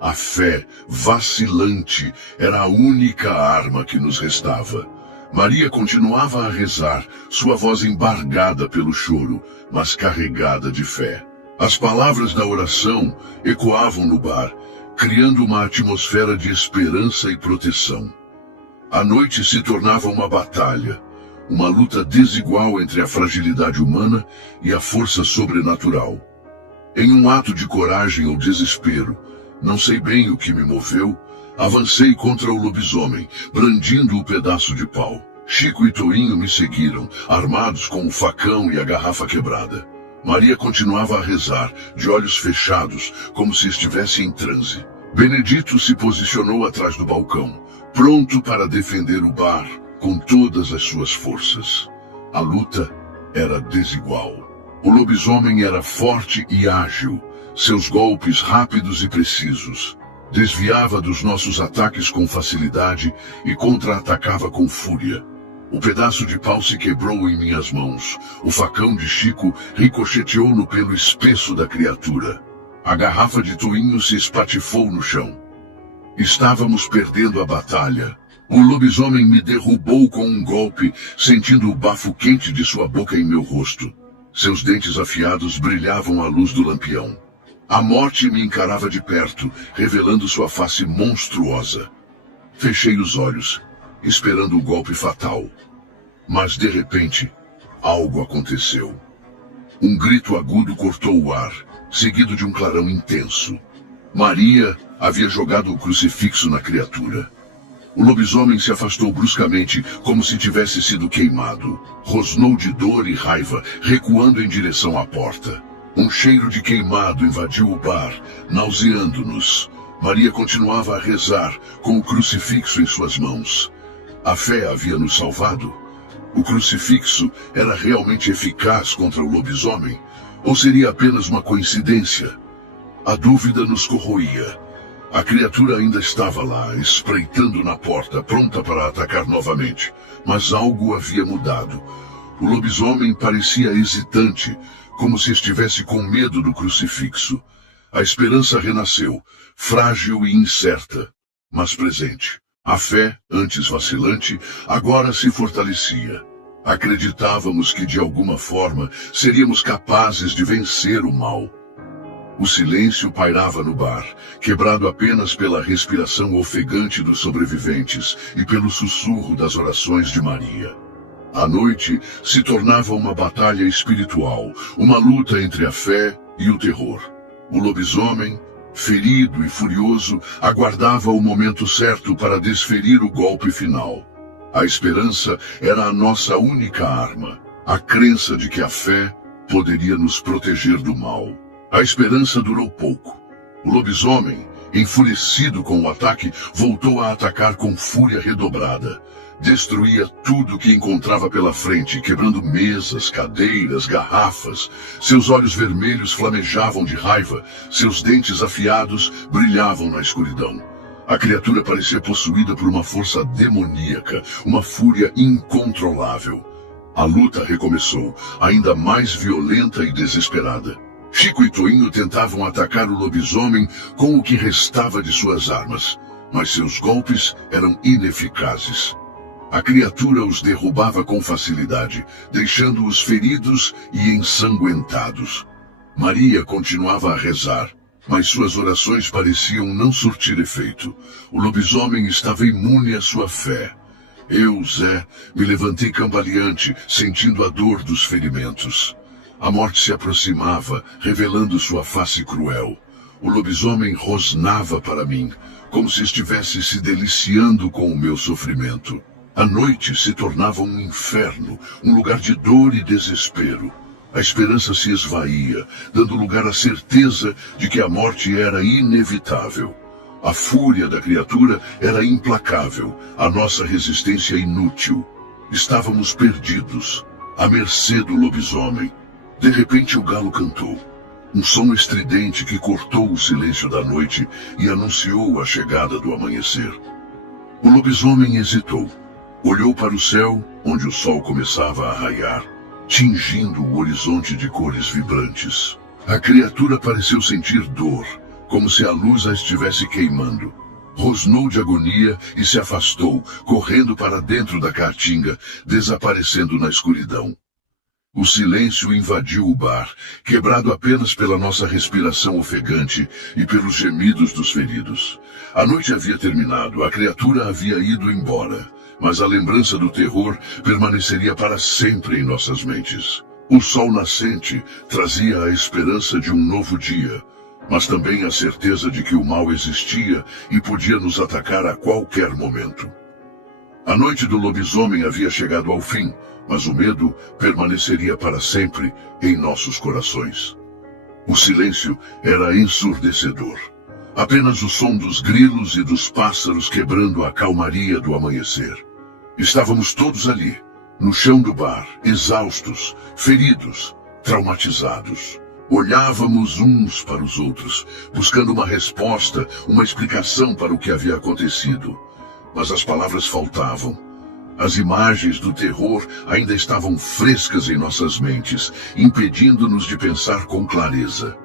A fé, vacilante, era a única arma que nos restava. Maria continuava a rezar, sua voz embargada pelo choro, mas carregada de fé. As palavras da oração ecoavam no bar, criando uma atmosfera de esperança e proteção. A noite se tornava uma batalha, uma luta desigual entre a fragilidade humana e a força sobrenatural. Em um ato de coragem ou desespero, não sei bem o que me moveu, avancei contra o lobisomem, brandindo o pedaço de pau. Chico e Toinho me seguiram, armados com o facão e a garrafa quebrada. Maria continuava a rezar, de olhos fechados, como se estivesse em transe. Benedito se posicionou atrás do balcão, pronto para defender o bar com todas as suas forças. A luta era desigual. O lobisomem era forte e ágil, seus golpes rápidos e precisos. Desviava dos nossos ataques com facilidade e contra-atacava com fúria. O pedaço de pau se quebrou em minhas mãos. O facão de Chico ricocheteou no pelo espesso da criatura. A garrafa de Toinho se espatifou no chão. Estávamos perdendo a batalha. O lobisomem me derrubou com um golpe, sentindo o bafo quente de sua boca em meu rosto. Seus dentes afiados brilhavam à luz do lampião. A morte me encarava de perto, revelando sua face monstruosa. Fechei os olhos, esperando o golpe fatal. Mas, de repente, algo aconteceu. Um grito agudo cortou o ar, seguido de um clarão intenso. Maria havia jogado o crucifixo na criatura. O lobisomem se afastou bruscamente, como se tivesse sido queimado. Rosnou de dor e raiva, recuando em direção à porta. Um cheiro de queimado invadiu o bar, nauseando-nos. Maria continuava a rezar, com o crucifixo em suas mãos. A fé havia nos salvado? O crucifixo era realmente eficaz contra o lobisomem? Ou seria apenas uma coincidência? A dúvida nos corroía. A criatura ainda estava lá, espreitando na porta, pronta para atacar novamente. Mas algo havia mudado. O lobisomem parecia hesitante, como se estivesse com medo do crucifixo. A esperança renasceu, frágil e incerta, mas presente. A fé, antes vacilante, agora se fortalecia. Acreditávamos que, de alguma forma, seríamos capazes de vencer o mal. O silêncio pairava no bar, quebrado apenas pela respiração ofegante dos sobreviventes e pelo sussurro das orações de Maria. A noite se tornava uma batalha espiritual, uma luta entre a fé e o terror. O lobisomem, ferido e furioso, aguardava o momento certo para desferir o golpe final. A esperança era a nossa única arma, a crença de que a fé poderia nos proteger do mal. A esperança durou pouco. O lobisomem, enfurecido com o ataque, voltou a atacar com fúria redobrada. Destruía tudo que encontrava pela frente, quebrando mesas, cadeiras, garrafas. Seus olhos vermelhos flamejavam de raiva, seus dentes afiados brilhavam na escuridão. A criatura parecia possuída por uma força demoníaca, uma fúria incontrolável. A luta recomeçou, ainda mais violenta e desesperada. Chico e Toinho tentavam atacar o lobisomem com o que restava de suas armas, mas seus golpes eram ineficazes. A criatura os derrubava com facilidade, deixando-os feridos e ensanguentados. Maria continuava a rezar, mas suas orações pareciam não surtir efeito. O lobisomem estava imune à sua fé. Eu, Zé, me levantei cambaleante, sentindo a dor dos ferimentos. A morte se aproximava, revelando sua face cruel. O lobisomem rosnava para mim, como se estivesse se deliciando com o meu sofrimento. A noite se tornava um inferno, um lugar de dor e desespero. A esperança se esvaía, dando lugar à certeza de que a morte era inevitável. A fúria da criatura era implacável, a nossa resistência inútil. Estávamos perdidos, à mercê do lobisomem. De repente o galo cantou. Um som estridente que cortou o silêncio da noite e anunciou a chegada do amanhecer. O lobisomem hesitou. Olhou para o céu, onde o sol começava a raiar, tingindo o horizonte de cores vibrantes. A criatura pareceu sentir dor, como se a luz a estivesse queimando. Rosnou de agonia e se afastou, correndo para dentro da caatinga, desaparecendo na escuridão. O silêncio invadiu o bar, quebrado apenas pela nossa respiração ofegante e pelos gemidos dos feridos. A noite havia terminado, a criatura havia ido embora, mas a lembrança do terror permaneceria para sempre em nossas mentes. O sol nascente trazia a esperança de um novo dia, mas também a certeza de que o mal existia e podia nos atacar a qualquer momento. A noite do lobisomem havia chegado ao fim, mas o medo permaneceria para sempre em nossos corações. O silêncio era ensurdecedor. Apenas o som dos grilos e dos pássaros quebrando a calmaria do amanhecer. Estávamos todos ali, no chão do bar, exaustos, feridos, traumatizados. Olhávamos uns para os outros, buscando uma resposta, uma explicação para o que havia acontecido. Mas as palavras faltavam. As imagens do terror ainda estavam frescas em nossas mentes, impedindo-nos de pensar com clareza.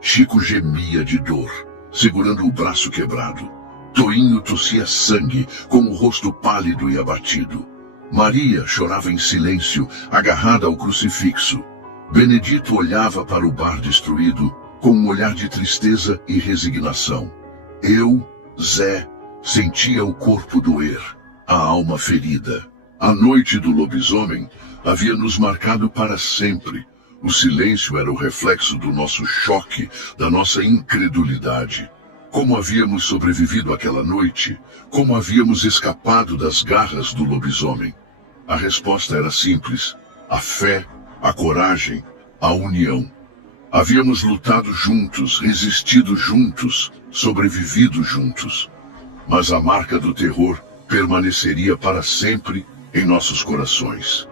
Chico gemia de dor, segurando o braço quebrado. Toinho tossia sangue, com o rosto pálido e abatido. Maria chorava em silêncio, agarrada ao crucifixo. Benedito olhava para o bar destruído, com um olhar de tristeza e resignação. Eu, Zé, sentia o corpo doer, a alma ferida. A noite do lobisomem havia nos marcado para sempre. O silêncio era o reflexo do nosso choque, da nossa incredulidade. Como havíamos sobrevivido àquela noite? Como havíamos escapado das garras do lobisomem? A resposta era simples: a fé, a coragem, a união. Havíamos lutado juntos, resistido juntos, sobrevivido juntos. Mas a marca do terror permaneceria para sempre em nossos corações.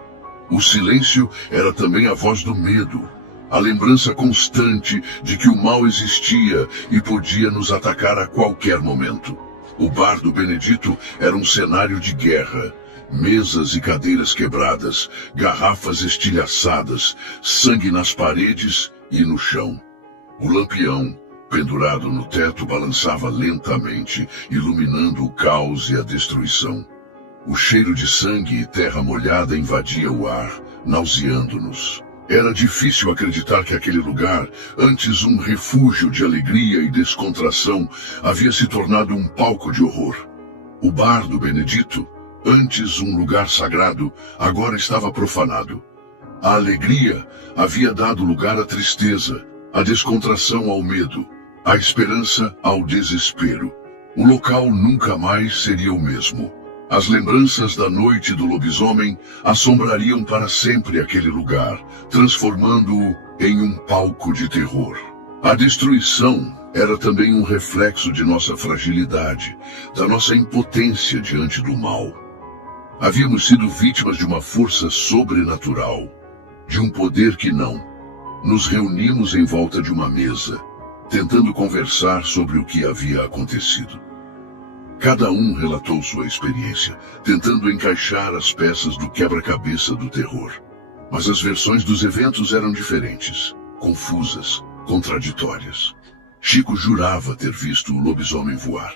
O silêncio era também a voz do medo, a lembrança constante de que o mal existia e podia nos atacar a qualquer momento. O bar do Benedito era um cenário de guerra. Mesas e cadeiras quebradas, garrafas estilhaçadas, sangue nas paredes e no chão. O lampião, pendurado no teto, balançava lentamente, iluminando o caos e a destruição. O cheiro de sangue e terra molhada invadia o ar, nauseando-nos. Era difícil acreditar que aquele lugar, antes um refúgio de alegria e descontração, havia se tornado um palco de horror. O bar do Benedito, antes um lugar sagrado, agora estava profanado. A alegria havia dado lugar à tristeza, a descontração ao medo, a esperança ao desespero. O local nunca mais seria o mesmo. As lembranças da noite do lobisomem assombrariam para sempre aquele lugar, transformando-o em um palco de terror. A destruição era também um reflexo de nossa fragilidade, da nossa impotência diante do mal. Havíamos sido vítimas de uma força sobrenatural, de um poder que não. Nos reunimos em volta de uma mesa, tentando conversar sobre o que havia acontecido. Cada um relatou sua experiência, tentando encaixar as peças do quebra-cabeça do terror. Mas as versões dos eventos eram diferentes, confusas, contraditórias. Chico jurava ter visto o lobisomem voar.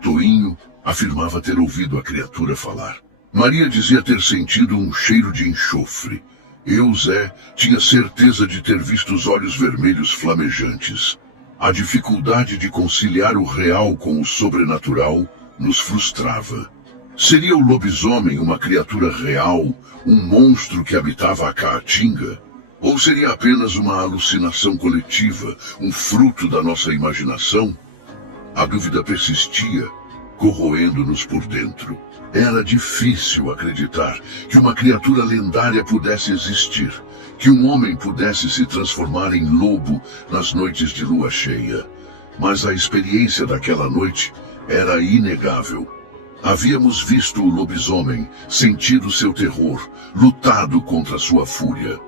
Toinho afirmava ter ouvido a criatura falar. Maria dizia ter sentido um cheiro de enxofre. Eu, Zé, tinha certeza de ter visto os olhos vermelhos flamejantes. A dificuldade de conciliar o real com o sobrenatural nos frustrava. Seria o lobisomem uma criatura real, um monstro que habitava a Caatinga? Ou seria apenas uma alucinação coletiva, um fruto da nossa imaginação? A dúvida persistia, corroendo-nos por dentro. Era difícil acreditar que uma criatura lendária pudesse existir, que um homem pudesse se transformar em lobo nas noites de lua cheia. Mas a experiência daquela noite era inegável. Havíamos visto o lobisomem, sentido seu terror, lutado contra sua fúria.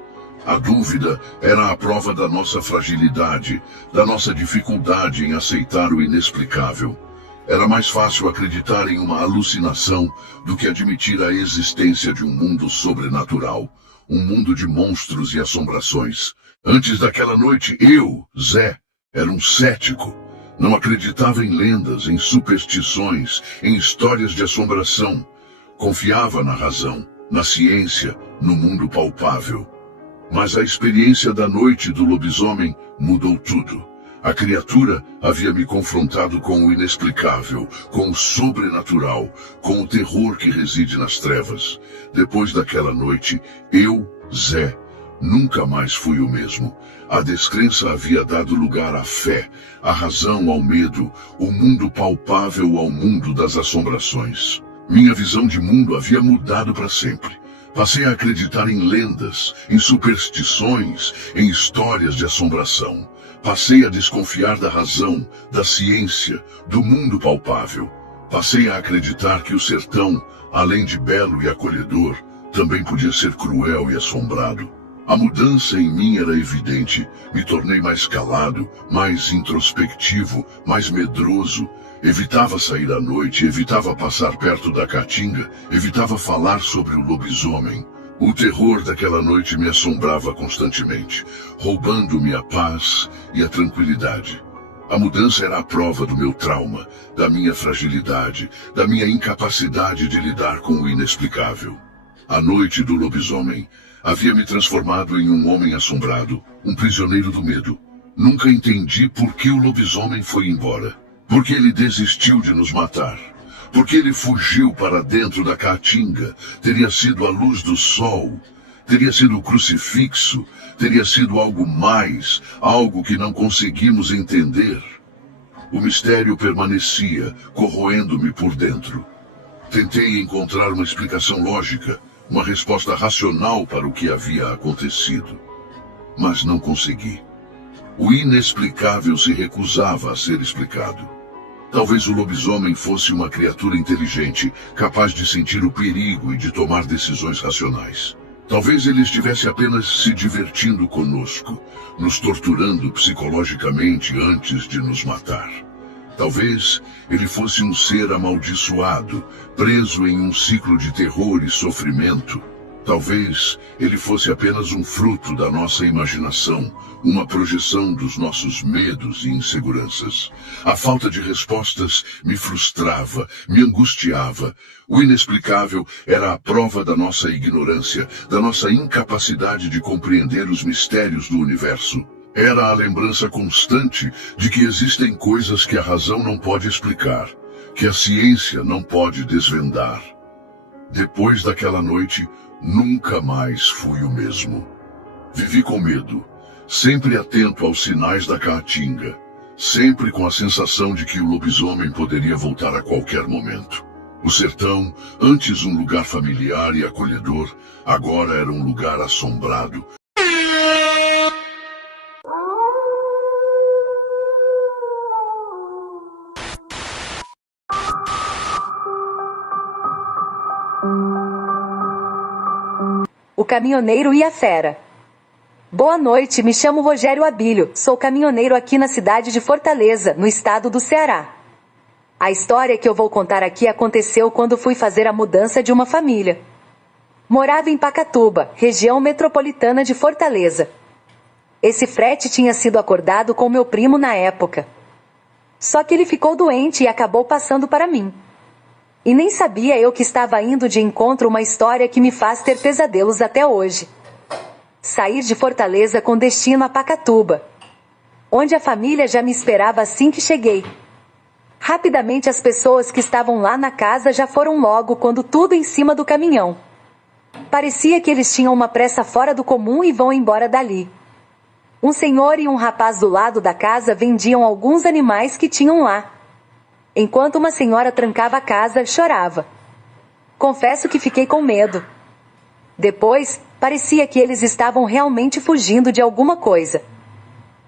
A dúvida era a prova da nossa fragilidade, da nossa dificuldade em aceitar o inexplicável. Era mais fácil acreditar em uma alucinação do que admitir a existência de um mundo sobrenatural, um mundo de monstros e assombrações. Antes daquela noite, eu, Zé, era um cético. Não acreditava em lendas, em superstições, em histórias de assombração. Confiava na razão, na ciência, no mundo palpável. Mas a experiência da noite do lobisomem mudou tudo. A criatura havia me confrontado com o inexplicável, com o sobrenatural, com o terror que reside nas trevas. Depois daquela noite, eu, Zé, nunca mais fui o mesmo. A descrença havia dado lugar à fé, a razão ao medo, o mundo palpável ao mundo das assombrações. Minha visão de mundo havia mudado para sempre. Passei a acreditar em lendas, em superstições, em histórias de assombração. Passei a desconfiar da razão, da ciência, do mundo palpável. Passei a acreditar que o sertão, além de belo e acolhedor, também podia ser cruel e assombrado. A mudança em mim era evidente. Me tornei mais calado, mais introspectivo, mais medroso. Evitava sair à noite, evitava passar perto da Caatinga, evitava falar sobre o lobisomem. O terror daquela noite me assombrava constantemente, roubando-me a paz e a tranquilidade. A mudança era a prova do meu trauma, da minha fragilidade, da minha incapacidade de lidar com o inexplicável. A noite do lobisomem havia me transformado em um homem assombrado, um prisioneiro do medo. Nunca entendi por que o lobisomem foi embora. Por que ele desistiu de nos matar. Por que ele fugiu para dentro da caatinga. Teria sido a luz do sol. Teria sido o crucifixo. Teria sido algo mais, algo que não conseguimos entender. O mistério permanecia, corroendo-me por dentro. Tentei encontrar uma explicação lógica, uma resposta racional para o que havia acontecido. Mas não consegui. O inexplicável se recusava a ser explicado. Talvez o lobisomem fosse uma criatura inteligente, capaz de sentir o perigo e de tomar decisões racionais. Talvez ele estivesse apenas se divertindo conosco, nos torturando psicologicamente antes de nos matar. Talvez ele fosse um ser amaldiçoado, preso em um ciclo de terror e sofrimento. Talvez ele fosse apenas um fruto da nossa imaginação, uma projeção dos nossos medos e inseguranças. A falta de respostas me frustrava, me angustiava. O inexplicável era a prova da nossa ignorância, da nossa incapacidade de compreender os mistérios do universo. Era a lembrança constante de que existem coisas que a razão não pode explicar, que a ciência não pode desvendar. Depois daquela noite, nunca mais fui o mesmo. Vivi com medo, sempre atento aos sinais da caatinga, sempre com a sensação de que o lobisomem poderia voltar a qualquer momento. O sertão, antes um lugar familiar e acolhedor, agora era um lugar assombrado. O caminhoneiro e a fera. Boa noite, me chamo Rogério Abílio, sou caminhoneiro aqui na cidade de Fortaleza, no estado do Ceará. A história que eu vou contar aqui aconteceu quando fui fazer a mudança de uma família. Morava em Pacatuba, região metropolitana de Fortaleza. Esse frete tinha sido acordado com meu primo na época. Só que ele ficou doente e acabou passando para mim. E nem sabia eu que estava indo de encontro uma história que me faz ter pesadelos até hoje. Sair de Fortaleza com destino a Pacatuba, onde a família já me esperava assim que cheguei. Rapidamente as pessoas que estavam lá na casa já foram logo quando tudo em cima do caminhão. Parecia que eles tinham uma pressa fora do comum e vão embora dali. Um senhor e um rapaz do lado da casa vendiam alguns animais que tinham lá. Enquanto uma senhora trancava a casa, chorava. Confesso que fiquei com medo. Depois, parecia que eles estavam realmente fugindo de alguma coisa.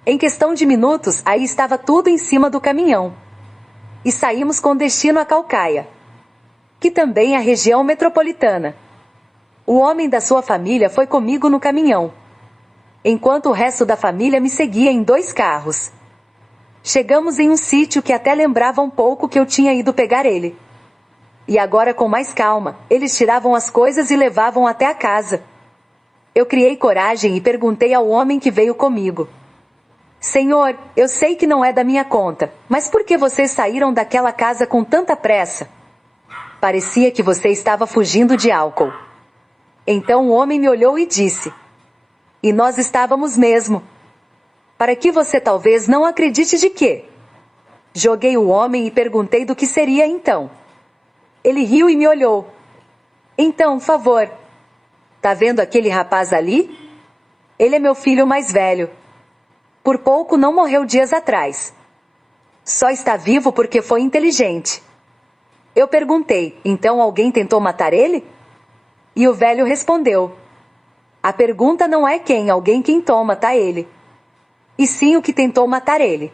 Em questão de minutos, aí estava tudo em cima do caminhão. E saímos com destino a Caucaia, que também é a região metropolitana. O homem da sua família foi comigo no caminhão, enquanto o resto da família me seguia em 2 carros. Chegamos em um sítio que até lembrava um pouco que eu tinha ido pegar ele. E agora, com mais calma, eles tiravam as coisas e levavam até a casa. Eu criei coragem e perguntei ao homem que veio comigo: Senhor, eu sei que não é da minha conta, mas por que vocês saíram daquela casa com tanta pressa? Parecia que você estava fugindo de álcool. Então o homem me olhou e disse: E nós estávamos mesmo. Para que você talvez não acredite de quê? Joguei o homem e perguntei do que seria então. Ele riu e me olhou. Então, favor, tá vendo aquele rapaz ali? Ele é meu filho mais velho. Por pouco não morreu dias atrás. Só está vivo porque foi inteligente. Eu perguntei, então alguém tentou matar ele? E o velho respondeu: A pergunta não é quem alguém tentou matar ele, e sim o que tentou matar ele.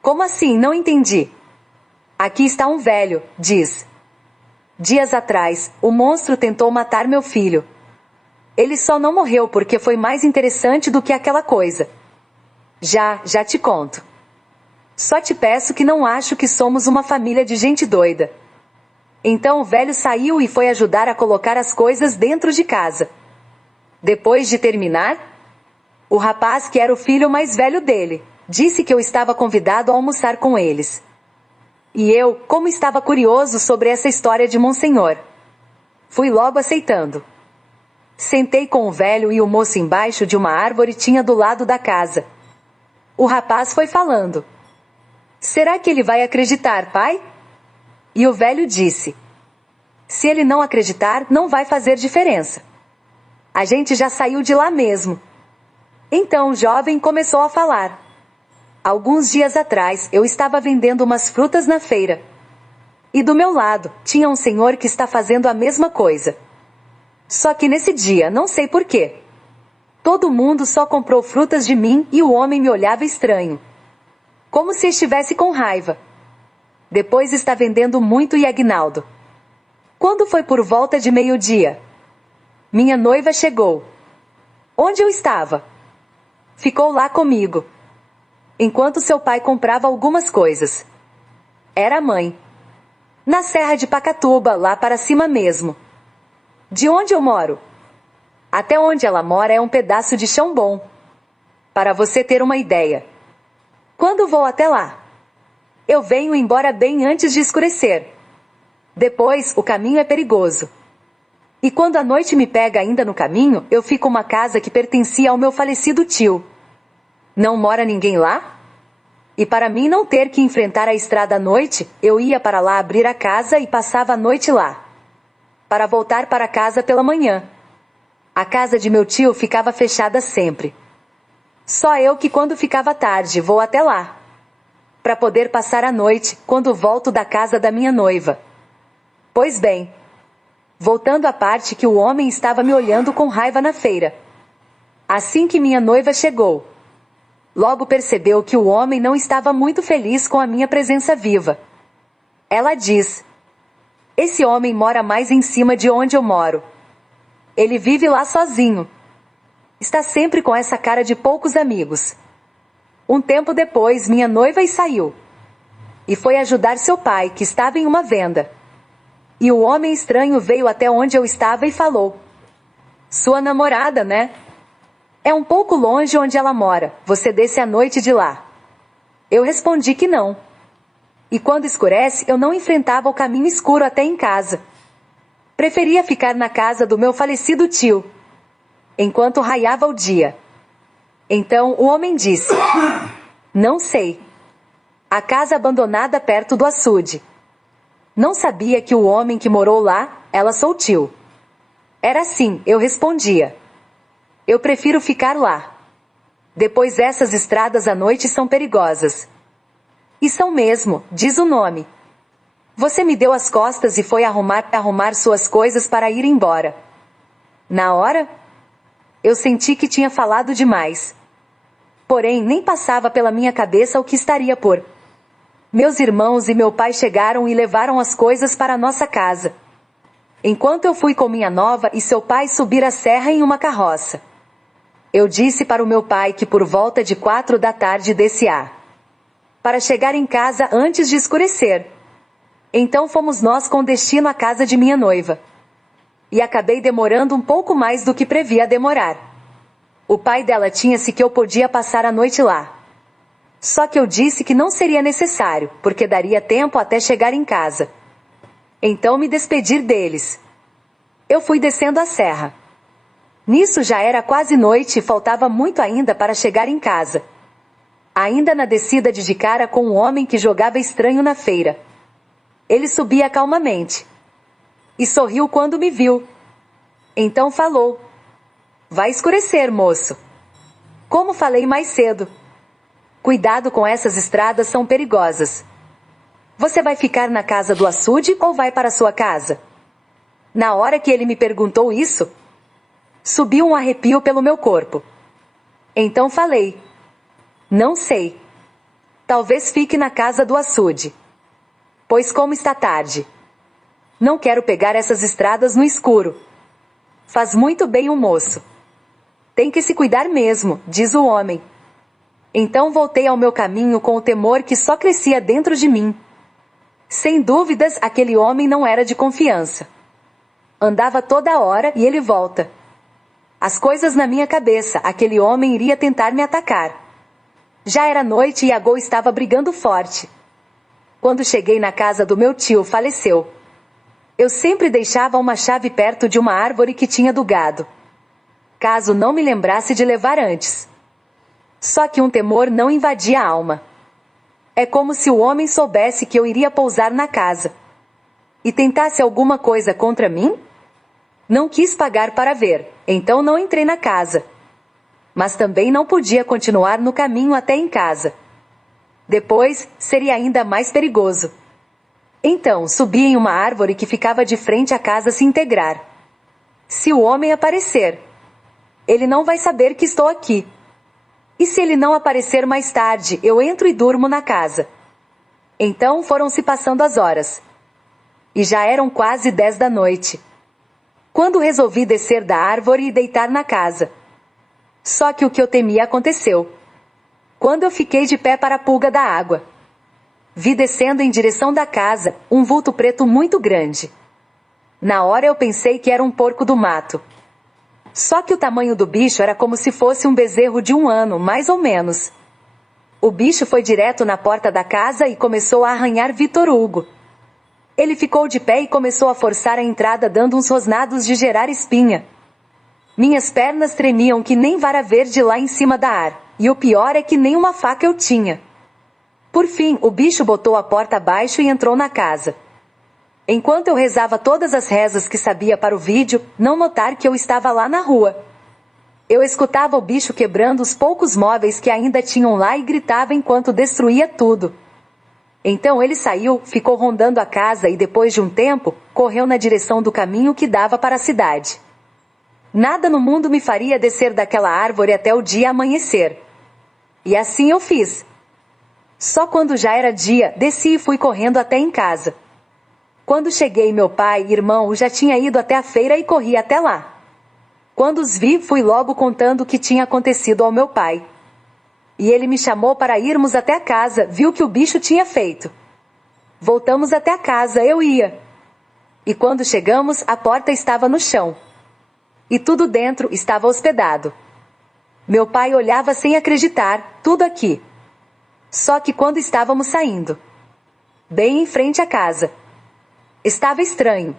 Como assim? Não entendi. Aqui está um velho, diz. Dias atrás, o monstro tentou matar meu filho. Ele só não morreu porque foi mais interessante do que aquela coisa. Já te conto. Só te peço que não acho que somos uma família de gente doida. Então o velho saiu e foi ajudar a colocar as coisas dentro de casa. Depois de terminar, o rapaz, que era o filho mais velho dele, disse que eu estava convidado a almoçar com eles. E eu, como estava curioso sobre essa história de Monsenhor, fui logo aceitando. Sentei com o velho e o moço embaixo de uma árvore tinha do lado da casa. O rapaz foi falando: será que ele vai acreditar, pai? E o velho disse: se ele não acreditar, não vai fazer diferença. A gente já saiu de lá mesmo. Então o jovem começou a falar. Alguns dias atrás, eu estava vendendo umas frutas na feira. E do meu lado, tinha um senhor que está fazendo a mesma coisa. Só que nesse dia, não sei porquê, todo mundo só comprou frutas de mim e o homem me olhava estranho, como se estivesse com raiva. Depois está vendendo muito e Aguinaldo. Quando foi por volta de meio-dia, minha noiva chegou. Onde eu estava? Ficou lá comigo, enquanto seu pai comprava algumas coisas. Era a mãe. Na Serra de Pacatuba, lá para cima mesmo. De onde eu moro? Até onde ela mora é um pedaço de chão bom. Para você ter uma ideia. Quando vou até lá, eu venho embora bem antes de escurecer. Depois, o caminho é perigoso. E quando a noite me pega ainda no caminho, eu fico numa casa que pertencia ao meu falecido tio. Não mora ninguém lá? E para mim não ter que enfrentar a estrada à noite, eu ia para lá abrir a casa e passava a noite lá, para voltar para casa pela manhã. A casa de meu tio ficava fechada sempre. Só eu que quando ficava tarde vou até lá, para poder passar a noite quando volto da casa da minha noiva. Pois bem, voltando à parte que o homem estava me olhando com raiva na feira. Assim que minha noiva chegou, logo percebeu que o homem não estava muito feliz com a minha presença viva. Ela diz: esse homem mora mais em cima de onde eu moro. Ele vive lá sozinho. Está sempre com essa cara de poucos amigos. Um tempo depois, minha noiva saiu e foi ajudar seu pai, que estava em uma venda. E o homem estranho veio até onde eu estava e falou: sua namorada, né? É um pouco longe onde ela mora, você desce à noite de lá. Eu respondi que não. E quando escurece, eu não enfrentava o caminho escuro até em casa. Preferia ficar na casa do meu falecido tio, enquanto raiava o dia. Então o homem disse: não sei. A casa abandonada perto do açude. Não sabia que o homem que morou lá, ela sou tio. Era assim, eu respondia: eu prefiro ficar lá. Depois essas estradas à noite são perigosas. E são mesmo, diz o nome. Você me deu as costas e foi arrumar suas coisas para ir embora. Na hora, eu senti que tinha falado demais. Porém, nem passava pela minha cabeça o que estaria por. Meus irmãos e meu pai chegaram e levaram as coisas para nossa casa, enquanto eu fui com minha nova e seu pai subir a serra em uma carroça. Eu disse para o meu pai que por volta de 4 da tarde descia, para chegar em casa antes de escurecer. Então fomos nós com destino à casa de minha noiva. E acabei demorando um pouco mais do que previa demorar. O pai dela tinha-se que eu podia passar a noite lá. Só que eu disse que não seria necessário, porque daria tempo até chegar em casa. Então me despedir deles. Eu fui descendo a serra. Nisso já era quase noite e faltava muito ainda para chegar em casa. Ainda na descida de cara com um homem que jogava estranho na feira. Ele subia calmamente. E sorriu quando me viu. Então falou: vai escurecer, moço. Como falei mais cedo, cuidado com essas estradas, são perigosas. Você vai ficar na casa do açude ou vai para sua casa? Na hora que ele me perguntou isso, subiu um arrepio pelo meu corpo. Então falei: não sei. Talvez fique na casa do açude. Pois como está tarde, não quero pegar essas estradas no escuro. Faz muito bem o moço. Tem que se cuidar mesmo, diz o homem. Então voltei ao meu caminho com o temor que só crescia dentro de mim. Sem dúvidas, aquele homem não era de confiança. Andava toda hora e ele volta. As coisas na minha cabeça, aquele homem iria tentar me atacar. Já era noite e a Gol estava brigando forte. Quando cheguei na casa do meu tio, faleceu. Eu sempre deixava uma chave perto de uma árvore que tinha do gado, caso não me lembrasse de levar antes. Só que um temor não invadia a alma. É como se o homem soubesse que eu iria pousar na casa e tentasse alguma coisa contra mim? Não quis pagar para ver, então não entrei na casa. Mas também não podia continuar no caminho até em casa. Depois, seria ainda mais perigoso. Então, subi em uma árvore que ficava de frente à casa se integrar. Se o homem aparecer, ele não vai saber que estou aqui. E se ele não aparecer mais tarde, eu entro e durmo na casa. Então foram se passando as horas. E já eram quase 10 da noite. Quando resolvi descer da árvore e deitar na casa. Só que o que eu temia aconteceu. Quando eu fiquei de pé para a pulga da água, vi descendo em direção da casa um vulto preto muito grande. Na hora eu pensei que era um porco do mato. Só que o tamanho do bicho era como se fosse um bezerro de 1 ano, mais ou menos. O bicho foi direto na porta da casa e começou a arranhar Vitor Hugo. Ele ficou de pé e começou a forçar a entrada dando uns rosnados de gerar espinha. Minhas pernas tremiam que nem vara verde lá em cima da ar, e o pior é que nem uma faca eu tinha. Por fim, o bicho botou a porta abaixo e entrou na casa. Enquanto eu rezava todas as rezas que sabia para o vídeo, não notar que eu estava lá na rua. Eu escutava o bicho quebrando os poucos móveis que ainda tinham lá e gritava enquanto destruía tudo. Então ele saiu, ficou rondando a casa e depois de um tempo, correu na direção do caminho que dava para a cidade. Nada no mundo me faria descer daquela árvore até o dia amanhecer. E assim eu fiz. Só quando já era dia, desci e fui correndo até em casa. Quando cheguei, meu pai e irmão já tinham ido até a feira e corri até lá. Quando os vi, fui logo contando o que tinha acontecido ao meu pai. E ele me chamou para irmos até a casa, viu que o bicho tinha feito. Voltamos até a casa, eu ia. E quando chegamos, a porta estava no chão. E tudo dentro estava hospedado. Meu pai olhava sem acreditar, tudo aqui. Só que quando estávamos saindo, bem em frente à casa, estava estranho.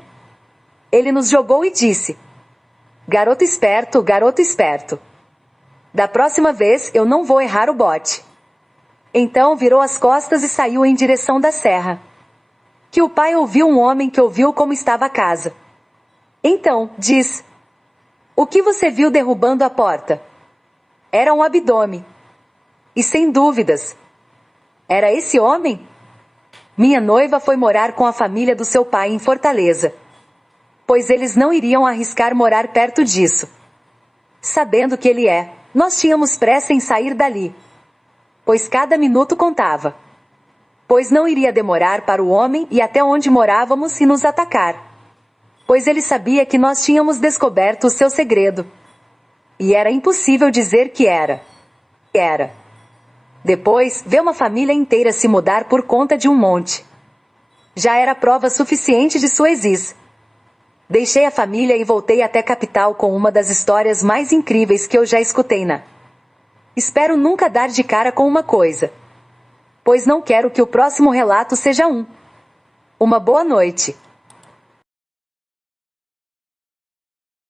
Ele nos jogou e disse: garoto esperto, garoto esperto. Da próxima vez eu não vou errar o bote. Então virou as costas e saiu em direção da serra. Que o pai ouviu um homem que ouviu como estava a casa. Então, diz: o que você viu derrubando a porta? Era um abdômen. E sem dúvidas, era esse homem? Minha noiva foi morar com a família do seu pai em Fortaleza, pois eles não iriam arriscar morar perto disso. Sabendo que ele é, nós tínhamos pressa em sair dali, pois cada minuto contava. Pois não iria demorar para o homem ir até onde morávamos e nos atacar, pois ele sabia que nós tínhamos descoberto o seu segredo. E era impossível dizer que era. Depois, ver uma família inteira se mudar por conta de um monte. Já era prova suficiente de sua existência. Deixei a família e voltei até a capital com uma das histórias mais incríveis que eu já escutei na. Espero nunca dar de cara com uma coisa, pois não quero que o próximo relato seja um. Uma boa noite.